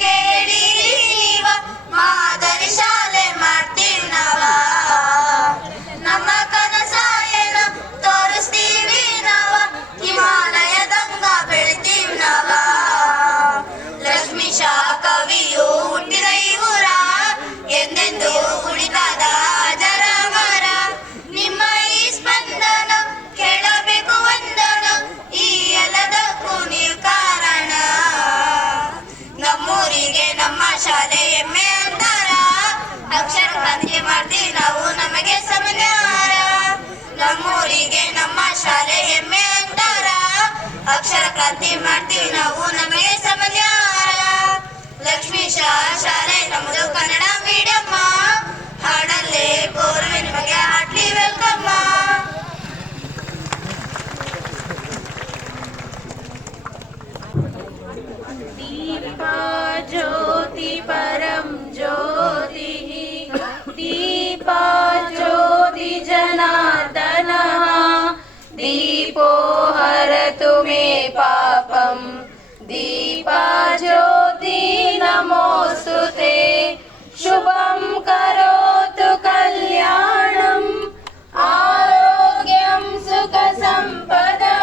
ಕೇಳಿ ನೀವ ಮಾದರಿ ಶಾಲೆ ಮಾಡ್ತೀವಿ ನಾವ ನಮ್ಮ ಕನಸ ಏನ ತೋರಿಸ್ತೀವಿ ನಾವ ಹಿಮಾಲಯದಂಗ ಬೆಳಿತೀವಿ ನಾವ ಲಕ್ಷ್ಮೀಶ ಕವಿಯು ಹುಟ್ಟಿದ ಈ ಊರ ಎಂದೆಂದು ಉಳಿದಾದ ಜರಮರ ನಿಮ್ಮ ಈ ಸ್ಪಂದನ ಕೇಳಬೇಕು ವಂದನ ಈ ಎಲ್ಲದಕ್ಕೂ ನೀವು ಕಾರಣ ನಮ್ಮೂರಿಗೆ ನಮ್ಮ ಶಾಲೆ ಹೆಮ್ಮೆ ಅಂತಾರ ಅಕ್ಷರ ಕ್ರಾಂತಿ ಮಾಡ್ತೀವಿ ನಾವು ನಮಗೆ ಸಮನ್ಯಾರ ನಮ್ಮೂರಿಗೆ ನಮ್ಮ ಶಾಲೆ ಹೆಮ್ಮೆ ಅಂತಾರ ಅಕ್ಷರ ಕ್ರಾಂತಿ ಮಾಡ್ತೀವಿ ನಾವು ನಮಗೆ ಸಮನ್ಯಾರ ಲಕ್ಷ್ಮೀಶ ಶಾಲೆ ನಮ್ಮದು ಕನ್ನಡ ಮೀಡಿಯಮ್ಮ ಹಾಡಲ್ಲೇ ಗೌರವ ನಿಮಗೆ ಹಾಟ್ಲಿ ವೆಲ್ಕಮ್ಮ दीपा ज्योति परम ज्योति दीपा ज्योति जनार्दन दीपो हरतु मे पापम दीपा ज्योति नमोस्तुते शुभं करोतु कल्याणं आरोग्यं सुख संपदः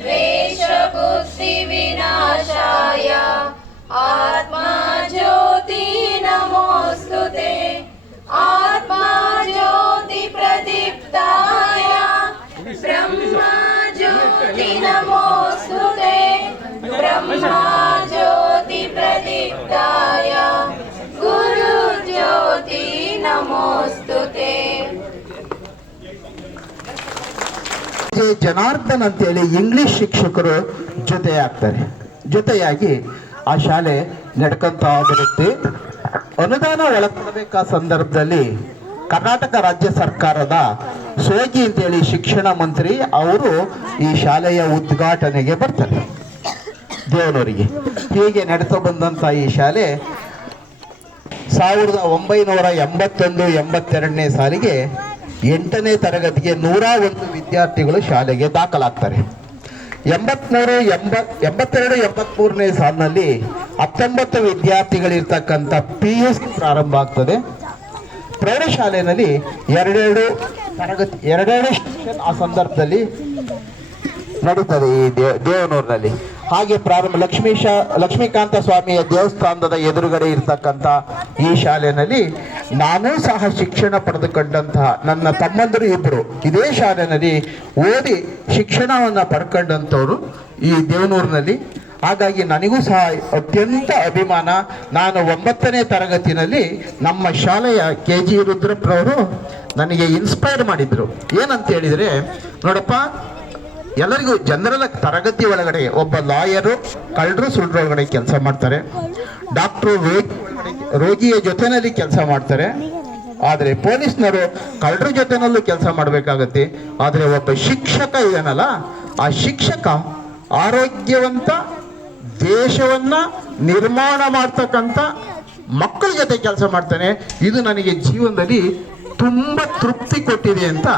द्वेष बुद्धि विनाशाय आत्मा ज्योति नमोस्तुते आत्मा ज्योति प्रदीप्ताय ब्रह्मा ज्योति नमोस्तुते ब्रह्मा ज्योति प्रदीप्ताय गुरु ज्योति नमोस्तुते ಜನಾರ್ದನ್ ಅಂತೇಳಿ ಇಂಗ್ಲಿಷ್ ಶಿಕ್ಷಕರು ಜೊತೆಯಾಗಿ ಆ ಶಾಲೆ ನಡ್ಕೊಂತ ಬರುತ್ತೆ. ಅನುದಾನ ಒಳಪಡಬೇಕಾದ ಸಂದರ್ಭದಲ್ಲಿ ಕರ್ನಾಟಕ ರಾಜ್ಯ ಸರ್ಕಾರದ ಸೋಗಿ ಅಂತೇಳಿ ಶಿಕ್ಷಣ ಮಂತ್ರಿ ಅವರು ಈ ಶಾಲೆಯ ಉದ್ಘಾಟನೆಗೆ ಬರ್ತಾರೆ ದೇವನೂರಿಗೆ. ಹೀಗೆ ನಡೆದು ಬಂದಂತ ಈ ಶಾಲೆ 1981-82ನೇ ಸಾಲಿಗೆ 8ನೇ ತರಗತಿಗೆ 101 ವಿದ್ಯಾರ್ಥಿಗಳು ಶಾಲೆಗೆ ದಾಖಲಾಗ್ತಾರೆ. 82-83ನೇ ಸಾಲಿನಲ್ಲಿ 19 ವಿದ್ಯಾರ್ಥಿಗಳಿರ್ತಕ್ಕಂಥ PUC ಪ್ರಾರಂಭ ಆಗ್ತದೆ. ಪ್ರೌಢಶಾಲೆಯಲ್ಲಿ ಎರಡೆರಡು ಸೆಕ್ಷನ್ ಆ ಸಂದರ್ಭದಲ್ಲಿ ನಡೀತದೆ ಈ ದೇವನೂರಿನಲ್ಲಿ. ಹಾಗೆ ಪ್ರಾರಂಭ ಲಕ್ಷ್ಮೀಕಾಂತ ಸ್ವಾಮಿಯ ದೇವಸ್ಥಾನದ ಎದುರುಗಡೆ ಇರ್ತಕ್ಕಂಥ ಈ ಶಾಲೆಯಲ್ಲಿ ನಾನೂ ಸಹ ಶಿಕ್ಷಣ ಪಡೆದುಕೊಂಡಂತಹ ನನ್ನ ತಮ್ಮಂದರು ಇಬ್ಬರು ಇದೇ ಶಾಲೆಯಲ್ಲಿ ಓದಿ ಶಿಕ್ಷಣವನ್ನು ಪಡ್ಕೊಂಡಂಥವ್ರು ಈ ದೇವನೂರಿನಲ್ಲಿ. ಹಾಗಾಗಿ ನನಗೂ ಸಹ ಅತ್ಯಂತ ಅಭಿಮಾನ. ನಾನು 9ನೇ ತರಗತಿನಲ್ಲಿ ನಮ್ಮ ಶಾಲೆಯ KG ರುದ್ರಪ್ಪರವರು ನನಗೆ ಇನ್ಸ್ಪೈರ್ ಮಾಡಿದ್ರು. ಏನಂತ ಹೇಳಿದರೆ, ನೋಡಪ್ಪ, ಎಲ್ಲರಿಗೂ ಜನರಲ್ ತರಗತಿ ಒಳಗಡೆ ಒಬ್ಬ ಲಾಯರು ಕಳ್ಳರು ಸುಳ್ಳರೊಳಗಡೆ ಕೆಲಸ ಮಾಡ್ತಾರೆ, ಡಾಕ್ಟ್ರು ರೋಗಿಯ ಜೊತೆಯಲ್ಲಿ ಕೆಲಸ ಮಾಡ್ತಾರೆ, ಆದರೆ ಪೊಲೀಸ್ನವರು ಕಳ್ಳರ ಜೊತೆನಲ್ಲೂ ಕೆಲಸ ಮಾಡಬೇಕಾಗತ್ತೆ. ಆದರೆ ಒಬ್ಬ ಶಿಕ್ಷಕ ಇದನ್ನಲ್ಲ, ಆ ಶಿಕ್ಷಕ ಆರೋಗ್ಯವಂತ ದೇಶವನ್ನ ನಿರ್ಮಾಣ ಮಾಡ್ತಕ್ಕಂಥ ಮಕ್ಕಳ ಜೊತೆ ಕೆಲಸ ಮಾಡ್ತಾನೆ. ಇದು ನನಗೆ ಜೀವನದಲ್ಲಿ ತುಂಬ ತೃಪ್ತಿ ಕೊಟ್ಟಿದೆ ಅಂತ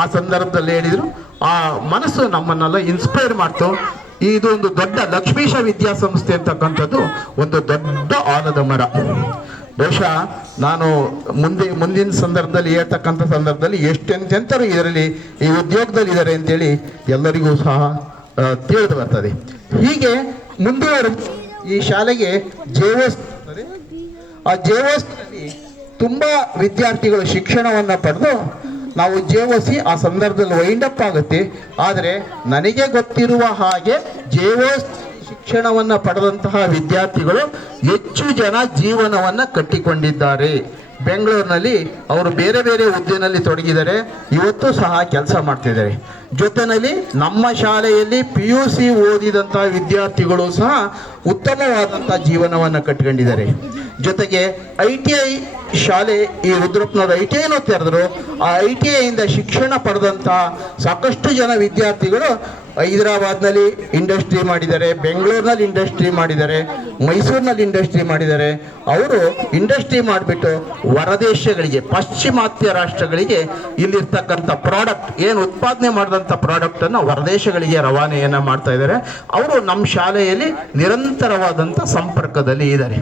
ಆ ಸಂದರ್ಭದಲ್ಲಿ ಹೇಳಿದರು. ಆ ಮನಸ್ಸು ನಮ್ಮನ್ನೆಲ್ಲ ಇನ್ಸ್ಪೈರ್ ಮಾಡ್ತು. ಇದು ಒಂದು ದೊಡ್ಡ ಲಕ್ಷ್ಮೀಶ ವಿದ್ಯಾಸಂಸ್ಥೆ ಅಂತಕ್ಕಂಥದ್ದು ಒಂದು ದೊಡ್ಡ ಆಲದ ಮರ. ಬಹುಶಃ ನಾನು ಮುಂದಿನ ಸಂದರ್ಭದಲ್ಲಿ ಹೇಳ್ತಕ್ಕಂಥ ಸಂದರ್ಭದಲ್ಲಿ ಎಷ್ಟೆಂತೆಂತರು ಇದರಲ್ಲಿ ಈ ಉದ್ಯೋಗದಲ್ಲಿ ಇದ್ದಾರೆ ಅಂತೇಳಿ ಎಲ್ಲರಿಗೂ ಸಹ ತಿಳಿದು ಬರ್ತದೆ. ಹೀಗೆ ಮುಂದುವರೆದು ಈ ಶಾಲೆಗೆ ಜೆಒಎಸ್, ಆ ಜೆಒಎಸ್ನಲ್ಲಿ ತುಂಬ ವಿದ್ಯಾರ್ಥಿಗಳು ಶಿಕ್ಷಣವನ್ನು ಪಡೆದು ನಾವು JOC ಆ ಸಂದರ್ಭದಲ್ಲಿ ವೈಂಡಪ್ ಆಗುತ್ತೆ. ಆದರೆ ನನಗೆ ಗೊತ್ತಿರುವ ಹಾಗೆ JOC ಶಿಕ್ಷಣವನ್ನು ಪಡೆದಂತಹ ವಿದ್ಯಾರ್ಥಿಗಳು ಹೆಚ್ಚು ಜನ ಜೀವನವನ್ನು ಕಟ್ಟಿಕೊಂಡಿದ್ದಾರೆ. ಬೆಂಗಳೂರಿನಲ್ಲಿ ಅವರು ಬೇರೆ ಬೇರೆ ಹುದ್ದೆಯಲ್ಲಿ ತೊಡಗಿದ್ದಾರೆ, ಇವತ್ತು ಸಹ ಕೆಲಸ ಮಾಡ್ತಿದ್ದಾರೆ. ಜೊತೆಯಲ್ಲಿ ನಮ್ಮ ಶಾಲೆಯಲ್ಲಿ PUC ಓದಿದಂತಹ ವಿದ್ಯಾರ್ಥಿಗಳು ಸಹ ಉತ್ತಮವಾದಂಥ ಜೀವನವನ್ನು ಕಟ್ಟಿಕೊಂಡಿದ್ದಾರೆ. ಜೊತೆಗೆ ITI ಶಾಲೆ ಈ ರುದ್ರಪ್ಪನವರು ITIನೂ ತೆರೆದರು. ಆ ITIಯಿಂದ ಶಿಕ್ಷಣ ಪಡೆದಂಥ ಸಾಕಷ್ಟು ಜನ ವಿದ್ಯಾರ್ಥಿಗಳು ಹೈದರಾಬಾದ್ನಲ್ಲಿ ಇಂಡಸ್ಟ್ರಿ ಮಾಡಿದ್ದಾರೆ, ಬೆಂಗಳೂರಿನಲ್ಲಿ ಇಂಡಸ್ಟ್ರಿ ಮಾಡಿದ್ದಾರೆ, ಮೈಸೂರಿನಲ್ಲಿ ಇಂಡಸ್ಟ್ರಿ ಮಾಡಿದ್ದಾರೆ. ಅವರು ಇಂಡಸ್ಟ್ರಿ ಮಾಡಿಬಿಟ್ಟು ಹೊರದೇಶಗಳಿಗೆ, ಪಾಶ್ಚಿಮಾತ್ಯ ರಾಷ್ಟ್ರಗಳಿಗೆ ಇಲ್ಲಿರ್ತಕ್ಕಂಥ ಪ್ರಾಡಕ್ಟ್ ಏನು ಉತ್ಪಾದನೆ ಮಾಡಿದಂಥ ಪ್ರಾಡಕ್ಟನ್ನು ಹೊರದೇಶಗಳಿಗೆ ರವಾನೆಯನ್ನು ಮಾಡ್ತಾ ಇದ್ದಾರೆ. ಅವರು ನಮ್ಮ ಶಾಲೆಯಲ್ಲಿ ನಿರಂತರ ನಿರಂತರವಾದಂಥ ಸಂಪರ್ಕದಲ್ಲಿ ಇದ್ದಾರೆ.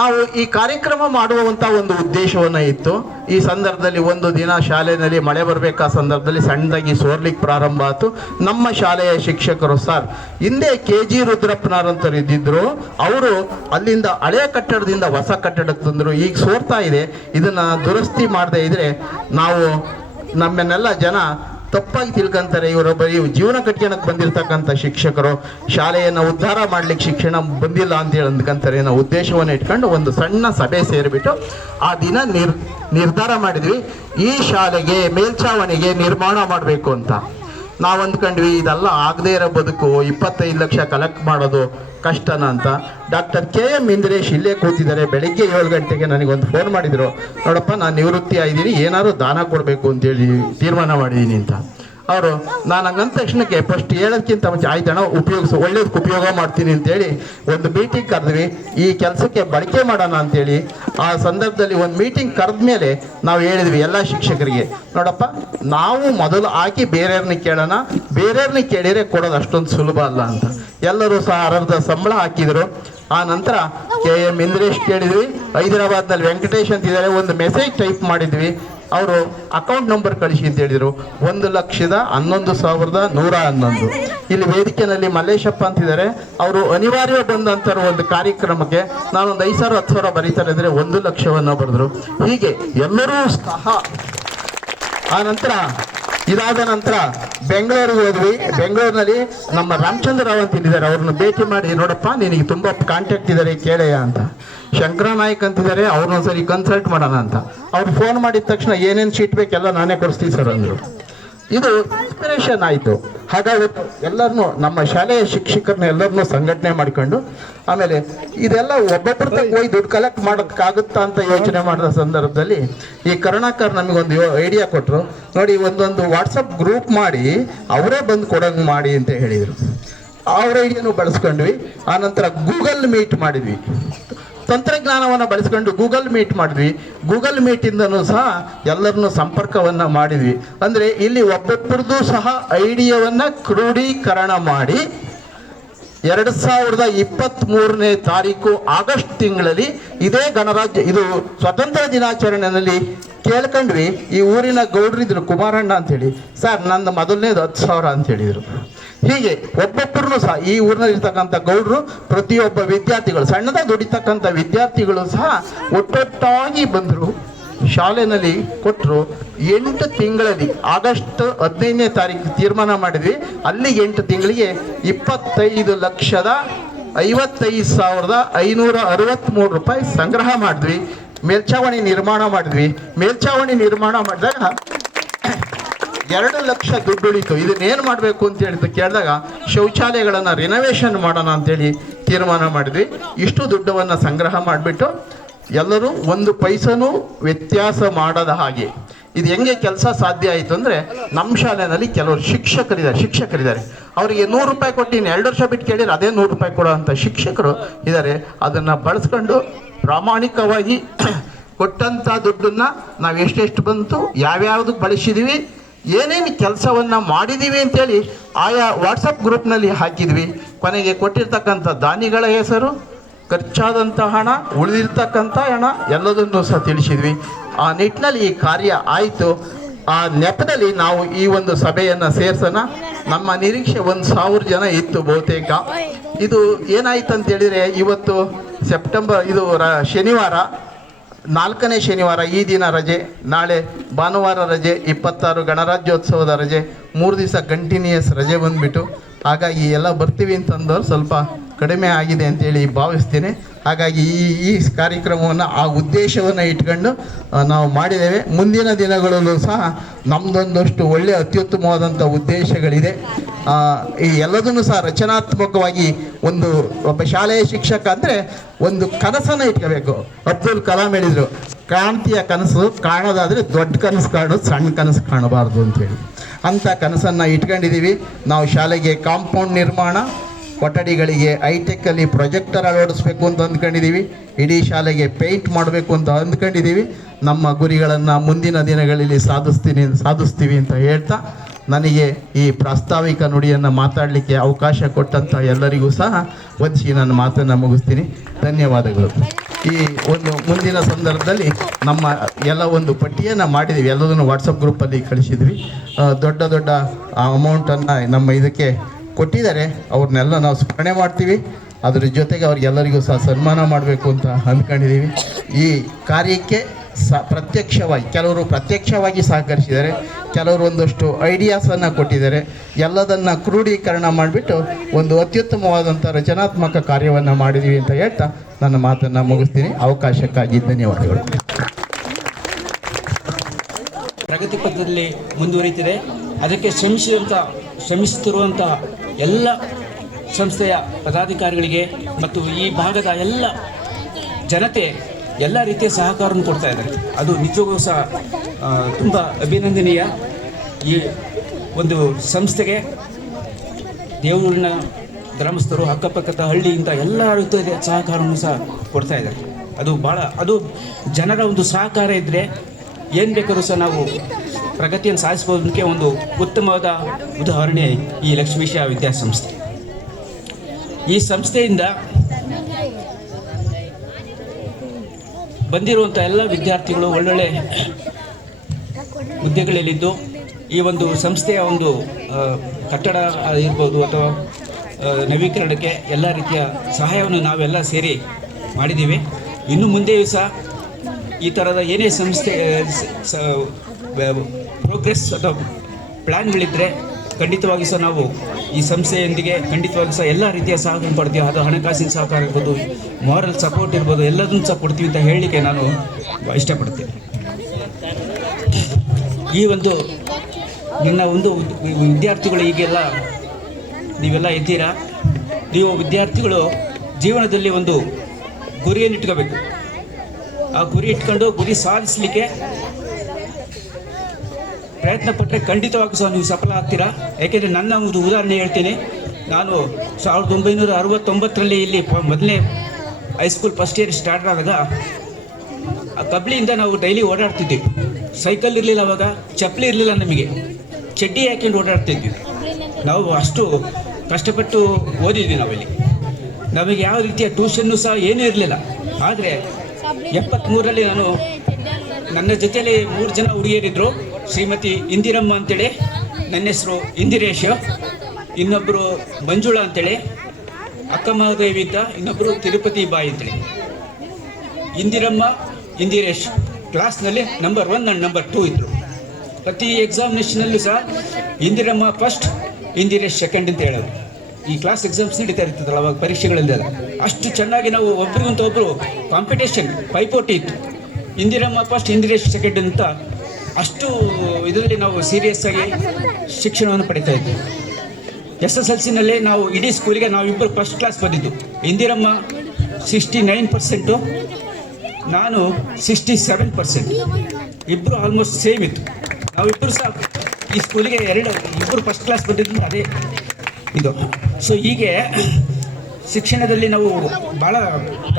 ನಾವು ಈ ಕಾರ್ಯಕ್ರಮ ಮಾಡುವಂಥ ಒಂದು ಉದ್ದೇಶವನ್ನು ಇತ್ತು. ಈ ಸಂದರ್ಭದಲ್ಲಿ ಒಂದು ದಿನ ಶಾಲೆಯಲ್ಲಿ ಮಳೆ ಬರಬೇಕಾ ಸಂದರ್ಭದಲ್ಲಿ ಸಣ್ಣದಾಗಿ ಸೋರ್ಲಿಕ್ಕೆ ಪ್ರಾರಂಭ ಆಯಿತು. ನಮ್ಮ ಶಾಲೆಯ ಶಿಕ್ಷಕರು ಸರ್ ಹಿಂದೆ KG ರುದ್ರಪ್ಪನವರಂತರು ಇದ್ದಿದ್ರು, ಅವರು ಅಲ್ಲಿಂದ ಹಳೆಯ ಕಟ್ಟಡದಿಂದ ಹೊಸ ಕಟ್ಟಡಕ್ಕೆ ತಂದರು. ಈಗ ಸೋರ್ತಾ ಇದೆ, ಇದನ್ನು ದುರಸ್ತಿ ಮಾಡದೇ ಇದ್ರೆ ನಾವು ನಮ್ಮನ್ನೆಲ್ಲ ಜನ ತಪ್ಪಾಗಿ ತಿಳ್ಕೊಂತಾರೆ. ಇವರೊಬ್ಬ ಜೀವನ ಕಟ್ಕೊಳಕ್ಕೆ ಬಂದಿರತಕ್ಕಂಥ ಶಿಕ್ಷಕರು ಶಾಲೆಯನ್ನು ಉದ್ಧಾರ ಮಾಡ್ಲಿಕ್ಕೆ ಶಿಕ್ಷಣ ಬಂದಿಲ್ಲ ಅಂತೇಳಿ ಅಂದ್ಕೊಂತಾರೆ ಅನ್ನೋ ಉದ್ದೇಶವನ್ನು ಇಟ್ಕೊಂಡು ಒಂದು ಸಣ್ಣ ಸಭೆ ಸೇರಿಬಿಟ್ಟು ಆ ದಿನ ನಿರ್ಧಾರ ಮಾಡಿದ್ವಿ, ಈ ಶಾಲೆಗೆ ಮೇಲ್ಛಾವಣಿಗೆ ನಿರ್ಮಾಣ ಮಾಡಬೇಕು ಅಂತ. ನಾವು ಅಂದ್ಕೊಂಡ್ವಿ ಇದೆಲ್ಲ ಆಗದೇ ಇರೋ ಬದುಕು, 25 ಲಕ್ಷ ಕಲೆಕ್ಟ್ ಮಾಡೋದು ಕಷ್ಟನ ಅಂತ. ಡಾಕ್ಟರ್ KM ಇಂದ್ರೇಶ್ ಇಲ್ಲೇ ಕೂತಿದ್ದಾರೆ. ಬೆಳಿಗ್ಗೆ 7 ಗಂಟೆಗೆ ನನಗೊಂದು ಫೋನ್ ಮಾಡಿದರು, ನೋಡಪ್ಪ ನಾನು ನಿವೃತ್ತಿ ಆಗಿದ್ದೀನಿ, ಏನಾದ್ರು ದಾನ ಕೊಡಬೇಕು ಅಂತೇಳಿ ತೀರ್ಮಾನ ಮಾಡಿದ್ದೀನಿ ಅಂತ. ಅವರು ನಾನು ಹಂಗಂದ ತಕ್ಷಣಕ್ಕೆ ಫಸ್ಟ್ ಹೇಳೋದಕ್ಕಿಂತ ಮುಂಚೆ ಆಯ್ತಣ್ಣ ಒಳ್ಳೇದಕ್ಕೆ ಉಪಯೋಗ ಮಾಡ್ತೀನಿ ಅಂತೇಳಿ ಒಂದು ಮೀಟಿಂಗ್ ಕರೆದ್ವಿ. ಈ ಕೆಲಸಕ್ಕೆ ಬಳಕೆ ಮಾಡೋಣ ಅಂತೇಳಿ ಆ ಸಂದರ್ಭದಲ್ಲಿ ಒಂದು ಮೀಟಿಂಗ್ ಕರೆದ ಮೇಲೆ ನಾವು ಹೇಳಿದ್ವಿ ಎಲ್ಲ ಶಿಕ್ಷಕರಿಗೆ, ನೋಡಪ್ಪ ನಾವು ಮೊದಲು ಹಾಕಿ ಬೇರೆಯವ್ರನ್ನ ಕೇಳೋಣ, ಬೇರೆಯವ್ರನ್ನ ಕೇಳಿದರೆ ಕೊಡೋದು ಅಷ್ಟೊಂದು ಸುಲಭ ಅಲ್ಲ ಅಂತ. ಎಲ್ಲರೂ ಸಹ ಅರ್ಧ ಸಂಬಳ ಹಾಕಿದರು. ಆ ನಂತರ KM ಇಂದ್ರೇಶ್ ಕೇಳಿದ್ವಿ, ಹೈದರಾಬಾದ್ನಲ್ಲಿ ವೆಂಕಟೇಶ್ ಅಂತಿದ್ದಾರೆ, ಒಂದು ಮೆಸೇಜ್ ಟೈಪ್ ಮಾಡಿದ್ವಿ. ಅವರು ಅಕೌಂಟ್ ನಂಬರ್ ಕಳಿಸಿ ಅಂತ ಹೇಳಿದರು. 1,11,111. ಇಲ್ಲಿ ವೇದಿಕೆಯಲ್ಲಿ ಮಲ್ಲೇಶಪ್ಪ ಅಂತಿದ್ದಾರೆ, ಅವರು ಅನಿವಾರ್ಯ ಬಂದಂತರ ಒಂದು ಕಾರ್ಯಕ್ರಮಕ್ಕೆ ನಾನೊಂದು 5,000 10,000 ಬರೀತಾರೆ ಅಂದರೆ 1 ಲಕ್ಷವನ್ನು ಬರೆದ್ರು. ಹೀಗೆ ಎಲ್ಲರೂ ಸಹ ಆ ನಂತರ ಇದಾದ ನಂತರ ಬೆಂಗಳೂರಿಗೆ ಹೋದ್ವಿ. ಬೆಂಗಳೂರಿನಲ್ಲಿ ನಮ್ಮ ರಾಮಚಂದ್ರ ರಾವ್ ಅಂತ ಇದ್ದಾರೆ, ಅವ್ರನ್ನ ಭೇಟಿ ಮಾಡಿ, ನೋಡಪ್ಪ ನಿನಗೆ ತುಂಬ ಕಾಂಟ್ಯಾಕ್ಟ್ ಇದ್ದಾರೆ ಕೇಳೆಯ ಅಂತ. ಶಂಕರ ನಾಯ್ಕ್ ಅಂತಿದ್ದಾರೆ, ಅವ್ರನ್ನೊಂದ್ಸರಿ ಕನ್ಸಲ್ಟ್ ಮಾಡೋಣ ಅಂತ. ಅವ್ರು ಫೋನ್ ಮಾಡಿದ ತಕ್ಷಣ ಏನೇನು ಶೀಟ್ ಬೇಕೆಲ್ಲ ನಾನೇ ಕೊಡಿಸ್ತೀವಿ ಸರ್ ಅಂದರು. ಇದು ಇನ್ಸ್ಪಿರೇಷನ್ ಆಯಿತು. ಹಾಗಾಗಿ ಎಲ್ಲರನ್ನೂ ನಮ್ಮ ಶಾಲೆಯ ಶಿಕ್ಷಕರನ್ನ ಎಲ್ಲರನ್ನೂ ಸಂಘಟನೆ ಮಾಡಿಕೊಂಡು ಆಮೇಲೆ ಇದೆಲ್ಲ ಒಬ್ಬೊಬ್ಬರ ಹೋಗಿ ದುಡ್ಡು ಕಲೆಕ್ಟ್ ಮಾಡೋಕ್ಕಾಗುತ್ತಾ ಅಂತ ಯೋಚನೆ ಮಾಡಿದ ಸಂದರ್ಭದಲ್ಲಿ ಈ ಕರುಣಾಕರ್ ನಮಗೊಂದು ಐಡಿಯಾ ಕೊಟ್ಟರು. ನೋಡಿ ಒಂದೊಂದು ವಾಟ್ಸಪ್ ಗ್ರೂಪ್ ಮಾಡಿ ಅವರೇ ಬಂದು ಕೊಡೋಂಗೆ ಮಾಡಿ ಅಂತ ಹೇಳಿದರು. ಅವ್ರ ಐಡಿಯಾನು ಬಳಸ್ಕೊಂಡ್ವಿ. ಆನಂತರ ಗೂಗಲ್ ಮೀಟ್ ಮಾಡಿದ್ವಿ, ತಂತ್ರಜ್ಞಾನವನ್ನು ಬಳಸ್ಕೊಂಡು ಗೂಗಲ್ ಮೀಟ್ ಮಾಡಿದ್ವಿ. ಗೂಗಲ್ ಮೀಟಿಂದನೂ ಸಹ ಎಲ್ಲರನ್ನೂ ಸಂಪರ್ಕವನ್ನು ಮಾಡಿದ್ವಿ. ಅಂದರೆ ಇಲ್ಲಿ ಒಬ್ಬೊಬ್ಬರದ್ದು ಸಹ ಐಡಿಯಾವನ್ನು ಕ್ರೋಢೀಕರಣ ಮಾಡಿ 2023ನೇ ತಾರೀಕು ಆಗಸ್ಟ್ ತಿಂಗಳಲ್ಲಿ ಇದೇ ಇದು ಸ್ವತಂತ್ರ ದಿನಾಚರಣೆಯಲ್ಲಿ ಕೇಳ್ಕೊಂಡ್ವಿ. ಈ ಊರಿನ ಗೌಡ್ರಿದ್ರು ಕುಮಾರಣ್ಣ ಅಂತೇಳಿ, ಸರ್ ನಂದು ಮೊದಲನೇದು 10,000 ಅಂತ ಹೇಳಿದರು. ಹೀಗೆ ಒಬ್ಬೊಬ್ಬರನ್ನು ಸಹ ಈ ಊರಿನಲ್ಲಿರ್ತಕ್ಕಂಥ ಗೌಡರು ಪ್ರತಿಯೊಬ್ಬ ವಿದ್ಯಾರ್ಥಿಗಳು ಸಣ್ಣದಾಗಿ ದುಡಿತಕ್ಕಂಥ ವಿದ್ಯಾರ್ಥಿಗಳು ಸಹ ಒಟ್ಟೊಟ್ಟಾಗಿ ಬಂದರು, ಶಾಲೆಯಲ್ಲಿ ಕೊಟ್ಟರು. 8 ತಿಂಗಳಲ್ಲಿ ಆಗಸ್ಟ್ 15ನೇ ತಾರೀಕು ತೀರ್ಮಾನ ಮಾಡಿದ್ವಿ. ಅಲ್ಲಿ 8 ತಿಂಗಳಿಗೆ 25,55,563 ರೂಪಾಯಿ ಸಂಗ್ರಹ ಮಾಡಿದ್ವಿ. ಮೇಲ್ಛಾವಣಿ ನಿರ್ಮಾಣ ಮಾಡಿದ್ವಿ. ಮೇಲ್ಛಾವಣಿ ನಿರ್ಮಾಣ ಮಾಡಿದಾಗ 2 ಲಕ್ಷ ದುಡ್ಡು ಉಳಿತು. ಇದನ್ನೇನು ಮಾಡಬೇಕು ಅಂತ ಹೇಳಿ ಕೇಳಿದಾಗ ಶೌಚಾಲಯಗಳನ್ನು ರಿನೋವೇಷನ್ ಮಾಡೋಣ ಅಂತೇಳಿ ತೀರ್ಮಾನ ಮಾಡಿದ್ವಿ. ಇಷ್ಟು ದುಡ್ಡನ್ನು ಸಂಗ್ರಹ ಮಾಡಿಬಿಟ್ಟು ಎಲ್ಲರೂ 1 ಪೈಸನೂ ವ್ಯತ್ಯಾಸ ಮಾಡದ ಹಾಗೆ ಇದು ಹೆಂಗೆ ಕೆಲಸ ಸಾಧ್ಯ ಆಯಿತು ಅಂದರೆ, ನಮ್ಮ ಶಾಲೆಯಲ್ಲಿ ಕೆಲವರು ಶಿಕ್ಷಕರಿದ್ದಾರೆ ಅವರಿಗೆ 100 ರೂಪಾಯಿ ಕೊಟ್ಟು 2 ವರ್ಷ ಬಿಟ್ಟು ಕೇಳಿದ್ರೆ ಅದೇ 100 ರೂಪಾಯಿ ಕೊಡೋ ಅಂಥ ಶಿಕ್ಷಕರು ಇದ್ದಾರೆ. ಅದನ್ನು ಬಳಸ್ಕೊಂಡು ಪ್ರಾಮಾಣಿಕವಾಗಿ ಕೊಟ್ಟಂಥ ದುಡ್ಡನ್ನು ನಾವು ಎಷ್ಟೆಷ್ಟು ಬಂತು, ಯಾವ್ಯಾವುದಕ್ಕೆ ಬಳಸಿದ್ದೀವಿ, ಏನೇನು ಕೆಲಸವನ್ನು ಮಾಡಿದ್ದೀವಿ ಅಂತೇಳಿ ಆಯಾ ವಾಟ್ಸಪ್ ಗ್ರೂಪ್ನಲ್ಲಿ ಹಾಕಿದ್ವಿ. ಕೊನೆಗೆ ಕೊಟ್ಟಿರ್ತಕ್ಕಂಥ ದಾನಿಗಳ ಹೆಸರು, ಖರ್ಚಾದಂಥ ಹಣ, ಉಳಿದಿರ್ತಕ್ಕಂಥ ಹಣ ಎಲ್ಲದನ್ನು ಸಹ ತಿಳಿಸಿದ್ವಿ. ಆ ನಿಟ್ಟಿನಲ್ಲಿ ಈ ಕಾರ್ಯ ಆಯಿತು. ಆ ನೆಪದಲ್ಲಿ ನಾವು ಈ ಒಂದು ಸಭೆಯನ್ನು ಸೇರಿಸೋಣ. ನಮ್ಮ ನಿರೀಕ್ಷೆ 1,000 ಜನ ಇತ್ತು ಬಹುತೇಕ. ಇದು ಏನಾಯ್ತು ಅಂತ ಹೇಳಿದರೆ, ಇವತ್ತು ಸೆಪ್ಟೆಂಬರ್ ಶನಿವಾರ 4ನೇ ಶನಿವಾರ, ಈ ದಿನ ರಜೆ, ನಾಳೆ ಭಾನುವಾರ ರಜೆ, 26 ಗಣರಾಜ್ಯೋತ್ಸವದ ರಜೆ, 3 ದಿವಸ ಕಂಟಿನ್ಯೂಯಸ್ ರಜೆ ಬಂದುಬಿಟ್ಟು, ಹಾಗಾಗಿ ಎಲ್ಲ ಬರ್ತೀವಿ ಅಂತಂದವ್ರು ಸ್ವಲ್ಪ ಕಡಿಮೆ ಆಗಿದೆ ಅಂತೇಳಿ ಭಾವಿಸ್ತೀನಿ. ಹಾಗಾಗಿ ಈ ಕಾರ್ಯಕ್ರಮವನ್ನು ಆ ಉದ್ದೇಶವನ್ನು ಇಟ್ಕೊಂಡು ನಾವು ಮಾಡಿದ್ದೇವೆ. ಮುಂದಿನ ದಿನಗಳಲ್ಲೂ ಸಹ ನಮ್ಮದೊಂದಷ್ಟು ಒಳ್ಳೆಯ ಅತ್ಯುತ್ತಮವಾದಂಥ ಉದ್ದೇಶಗಳಿದೆ. ಈ ಎಲ್ಲದನ್ನು ಸಹ ರಚನಾತ್ಮಕವಾಗಿ ಒಬ್ಬ ಶಾಲೆಯ ಶಿಕ್ಷಕ ಅಂದರೆ ಒಂದು ಕನಸನ್ನು ಇಟ್ಕೋಬೇಕು. ಅಬ್ದುಲ್ ಕಲಾಂ ಹೇಳಿದರು, ಕ್ರಾಂತಿಯ ಕನಸು ಕಾಣೋದಾದರೆ ದೊಡ್ಡ ಕನಸು ಕಾಣೋದು, ಸಣ್ಣ ಕನಸು ಕಾಣಬಾರ್ದು ಅಂತೇಳಿ. ಅಂಥ ಕನಸನ್ನು ಇಟ್ಕೊಂಡಿದ್ದೀವಿ. ನಾವು ಶಾಲೆಗೆ ಕಾಂಪೌಂಡ್ ನಿರ್ಮಾಣ, ಕೊಠಡಿಗಳಿಗೆ ಹೈಟೆಕ್ಕಲ್ಲಿ ಪ್ರೊಜೆಕ್ಟರ್ ಅಳವಡಿಸ್ಬೇಕು ಅಂತ ಅಂದ್ಕೊಂಡಿದ್ದೀವಿ. ಇಡೀ ಶಾಲೆಗೆ ಪೇಂಟ್ ಮಾಡಬೇಕು ಅಂತ ಅಂದ್ಕೊಂಡಿದ್ದೀವಿ. ನಮ್ಮ ಗುರಿಗಳನ್ನು ಮುಂದಿನ ದಿನಗಳಲ್ಲಿ ಸಾಧಿಸ್ತೀವಿ ಅಂತ ಹೇಳ್ತಾ ನನಗೆ ಈ ಪ್ರಾಸ್ತಾವಿಕ ನುಡಿಯನ್ನು ಮಾತಾಡಲಿಕ್ಕೆ ಅವಕಾಶ ಕೊಟ್ಟಂಥ ಎಲ್ಲರಿಗೂ ಸಹ ವಂದಿಸಿ ನನ್ನ ಮಾತನ್ನು ಮುಗಿಸ್ತೀನಿ. ಧನ್ಯವಾದಗಳು. ಈ ಒಂದು ಮುಂದಿನ ಸಂದರ್ಭದಲ್ಲಿ ನಮ್ಮ ಎಲ್ಲ ಒಂದು ಪಟ್ಟಿಯನ್ನು ಮಾಡಿದ್ದೀವಿ, ಎಲ್ಲದನ್ನು ವಾಟ್ಸಪ್ ಗ್ರೂಪಲ್ಲಿ ಕಳಿಸಿದ್ವಿ. ದೊಡ್ಡ ದೊಡ್ಡ ಅಮೌಂಟನ್ನು ನಮ್ಮ ಇದಕ್ಕೆ ಕೊಟ್ಟಿದ್ದಾರೆ, ಅವ್ರನ್ನೆಲ್ಲ ನಾವು ಸ್ಮರಣೆ ಮಾಡ್ತೀವಿ. ಅದ್ರ ಜೊತೆಗೆ ಅವ್ರಿಗೆಲ್ಲರಿಗೂ ಸಹ ಸನ್ಮಾನ ಮಾಡಬೇಕು ಅಂತ ಅಂದ್ಕೊಂಡಿದ್ದೀವಿ. ಈ ಕಾರ್ಯಕ್ಕೆ ಪ್ರತ್ಯಕ್ಷವಾಗಿ ಕೆಲವರು ಪ್ರತ್ಯಕ್ಷವಾಗಿ ಸಹಕರಿಸಿದ್ದಾರೆ, ಕೆಲವರು ಒಂದಷ್ಟು ಐಡಿಯಾಸನ್ನು ಕೊಟ್ಟಿದ್ದಾರೆ. ಎಲ್ಲದನ್ನು ಕ್ರೋಢೀಕರಣ ಮಾಡಿಬಿಟ್ಟು ಒಂದು ಅತ್ಯುತ್ತಮವಾದಂಥ ರಚನಾತ್ಮಕ ಕಾರ್ಯವನ್ನು ಮಾಡಿದ್ದೀವಿ ಅಂತ ಹೇಳ್ತಾ ನನ್ನ ಮಾತನ್ನು ಮುಗಿಸ್ತೀನಿ. ಅವಕಾಶಕ್ಕಾಗಿ ಧನ್ಯವಾದಗಳು. ಪ್ರಗತಿ ಪಥದಲ್ಲಿ ಮುಂದುವರಿತಿದೆ. ಅದಕ್ಕೆ ಶ್ರಮಿಸುತ್ತಿರುವಂಥ ಎಲ್ಲ ಸಂಸ್ಥೆಯ ಪದಾಧಿಕಾರಿಗಳಿಗೆ ಮತ್ತು ಈ ಭಾಗದ ಎಲ್ಲ ಜನತೆ ಎಲ್ಲ ರೀತಿಯ ಸಹಕಾರವನ್ನು ಕೊಡ್ತಾ ಇದ್ದಾರೆ. ಅದು ನಿಜವೂ ಸಹ ತುಂಬ ಅಭಿನಂದನೀಯ. ಈ ಒಂದು ಸಂಸ್ಥೆಗೆ ದೇವೂರಿನ ಗ್ರಾಮಸ್ಥರು, ಅಕ್ಕಪಕ್ಕದ ಹಳ್ಳಿಯಿಂದ ಎಲ್ಲ ರೀತಿಯ ಸಹಕಾರವನ್ನು ಸಹ ಕೊಡ್ತಾ ಇದ್ದಾರೆ. ಅದು ಜನರ ಒಂದು ಸಹಕಾರ ಇದ್ದರೆ ಏನು ಬೇಕಾದರೂ ಸಹ ನಾವು ಪ್ರಗತಿಯನ್ನು ಸಾಧಿಸಬಹುದಕ್ಕೆ ಒಂದು ಉತ್ತಮವಾದ ಉದಾಹರಣೆ ಈ ಲಕ್ಷ್ಮೀಶ ವಿದ್ಯಾಸಂಸ್ಥೆ. ಈ ಸಂಸ್ಥೆಯಿಂದ ಬಂದಿರುವಂಥ ಎಲ್ಲ ವಿದ್ಯಾರ್ಥಿಗಳು ಒಳ್ಳೊಳ್ಳೆ ಹುದ್ದೆಗಳಲ್ಲಿದ್ದು ಈ ಒಂದು ಸಂಸ್ಥೆಯ ಒಂದು ಕಟ್ಟಡ ಇರ್ಬೋದು ಅಥವಾ ನವೀಕರಣಕ್ಕೆ ಎಲ್ಲ ರೀತಿಯ ಸಹಾಯವನ್ನು ನಾವೆಲ್ಲ ಸೇರಿ ಮಾಡಿದ್ದೀವಿ. ಇನ್ನು ಮುಂದೆಯೂ ಸಹ ಈ ಥರದ ಏನೇ ಸಂಸ್ಥೆ ಪ್ರೋಗ್ರೆಸ್ ಅಥವಾ ಪ್ಲ್ಯಾನ್ಗಳಿದ್ದರೆ ಖಂಡಿತವಾಗಿ ಸಹ ನಾವು ಈ ಸಂಸ್ಥೆಯೊಂದಿಗೆ ಖಂಡಿತವಾಗಿ ಸಹ ಎಲ್ಲ ರೀತಿಯ ಸಹಕಾರ ಕೊಡ್ತೀವಿ. ಅದು ಹಣಕಾಸಿನ ಸಹಕಾರ ಇರ್ಬೋದು, ಮಾರಲ್ ಸಪೋರ್ಟ್ ಇರ್ಬೋದು, ಎಲ್ಲದನ್ನು ಸಹ ಕೊಡ್ತೀವಿ ಅಂತ ಹೇಳಲಿಕ್ಕೆ ನಾನು ಇಷ್ಟಪಡ್ತೀನಿ. ಈ ಒಂದು ನನ್ನ ಒಂದು ವಿದ್ಯಾರ್ಥಿಗಳು ಈಗೆಲ್ಲ ನೀವೆಲ್ಲ ಇದ್ದೀರಾ. ನೀವು ವಿದ್ಯಾರ್ಥಿಗಳು ಜೀವನದಲ್ಲಿ ಒಂದು ಗುರಿಯನ್ನು ಇಟ್ಕೋಬೇಕು. ಆ ಗುರಿ ಇಟ್ಕೊಂಡು ಗುರಿ ಸಾಧಿಸಲಿಕ್ಕೆ ಪ್ರಯತ್ನ ಪಟ್ಟರೆ ಖಂಡಿತವಾಗಿ ಸಹ ನೀವು ಸಫಲ ಆಗ್ತೀರಾ. ಯಾಕೆಂದರೆ ನನ್ನ ಒಂದು ಉದಾಹರಣೆ ಹೇಳ್ತೀನಿ. ನಾನು 1969ರಲ್ಲಿ ಇಲ್ಲಿ ಮೊದಲನೇ ಹೈಸ್ಕೂಲ್ ಫಸ್ಟ್ ಇಯರ್ ಸ್ಟಾರ್ಟ್ ಆದಾಗ ಆ ಕಬ್ಲಿಯಿಂದ ನಾವು ಡೈಲಿ ಓಡಾಡ್ತಿದ್ವಿ. ಸೈಕಲ್ ಇರಲಿಲ್ಲ, ಅವಾಗ ಚಪ್ಪಲಿ ಇರಲಿಲ್ಲ, ನಮಗೆ ಚಡ್ಡಿ ಹಾಕೊಂಡು ಓಡಾಡ್ತಿದ್ವಿ. ನಾವು ಅಷ್ಟು ಕಷ್ಟಪಟ್ಟು ಓದಿದ್ವಿ ನಾವಿಲ್ಲಿ. ನಮಗೆ ಯಾವ ರೀತಿಯ ಟ್ಯೂಷನ್ನು ಸಹ ಏನೂ ಇರಲಿಲ್ಲ. ಆದರೆ 73ರಲ್ಲಿ ನನ್ನ ಜೊತೆಯಲ್ಲಿ 3 ಜನ ಹುಡುಗಿಯರಿದ್ದರು. ಶ್ರೀಮತಿ ಇಂದಿರಮ್ಮ ಅಂತೇಳಿ, ನನ್ನ ಹೆಸರು ಇಂದಿರೇಶ್, ಇನ್ನೊಬ್ಬರು ಮಂಜುಳಾ ಅಂತೇಳಿ, ಅಕ್ಕ ಮಹಾದೇವಿ ಅಂತ, ಇನ್ನೊಬ್ಬರು ತಿರುಪತಿ ಬಾಯಿ ಅಂತೇಳಿ. ಇಂದಿರಮ್ಮ, ಇಂದಿರೇಶ್ ಕ್ಲಾಸ್ನಲ್ಲಿ ನಂಬರ್ 1 ಆ್ಯಂಡ್ ನಂಬರ್ 2 ಇದ್ದರು. ಪ್ರತಿ ಎಕ್ಸಾಮಿನೇಷನಲ್ಲೂ ಸಹ ಇಂದಿರಮ್ಮ ಫಸ್ಟ್, ಇಂದಿರೇಶ್ ಸೆಕೆಂಡ್ ಅಂತ ಹೇಳೋದು. ಈ ಕ್ಲಾಸ್ ಎಕ್ಸಾಮ್ಸ್ ನಡೀತಾ ಇರ್ತದಲ್ಲ ಅವಾಗ, ಪರೀಕ್ಷೆಗಳಲ್ಲೆಲ್ಲ ಅಷ್ಟು ಚೆನ್ನಾಗಿ ನಾವು ಒಬ್ರಿಗಂತ ಒಬ್ಬರು ಕಾಂಪಿಟೇಷನ್, ಪೈಪೋಟಿ ಇತ್ತು. ಇಂದಿರಮ್ಮ ಫಸ್ಟ್, ಇಂದಿರೇಶ್ ಸೆಕೆಂಡ್ ಅಂತ ಅಷ್ಟು ಇದರಲ್ಲಿ ನಾವು ಸೀರಿಯಸ್ ಆಗಿ ಶಿಕ್ಷಣವನ್ನು ಪಡಿತಾ ಇದ್ವಿ. SSLCನಲ್ಲಿ ನಾವು ಇಡೀ ಸ್ಕೂಲಿಗೆ ನಾವಿಬ್ಬರು ಫಸ್ಟ್ ಕ್ಲಾಸ್ ಬಂದಿದ್ದು. ಇಂದಿರಮ್ಮ 69%, ನಾನು 67%. ಇಬ್ಬರು ಆಲ್ಮೋಸ್ಟ್ ಸೇಮ್ ಇತ್ತು. ನಾವಿಬ್ಬರು ಸಹ ಈ ಸ್ಕೂಲಿಗೆ ಇಬ್ಬರು ಫಸ್ಟ್ ಕ್ಲಾಸ್ ಬಂದಿದ್ದು ಅದೇ ಇದು. ಸೊ ಹೀಗೆ ಶಿಕ್ಷಣದಲ್ಲಿ ನಾವು ಭಾಳ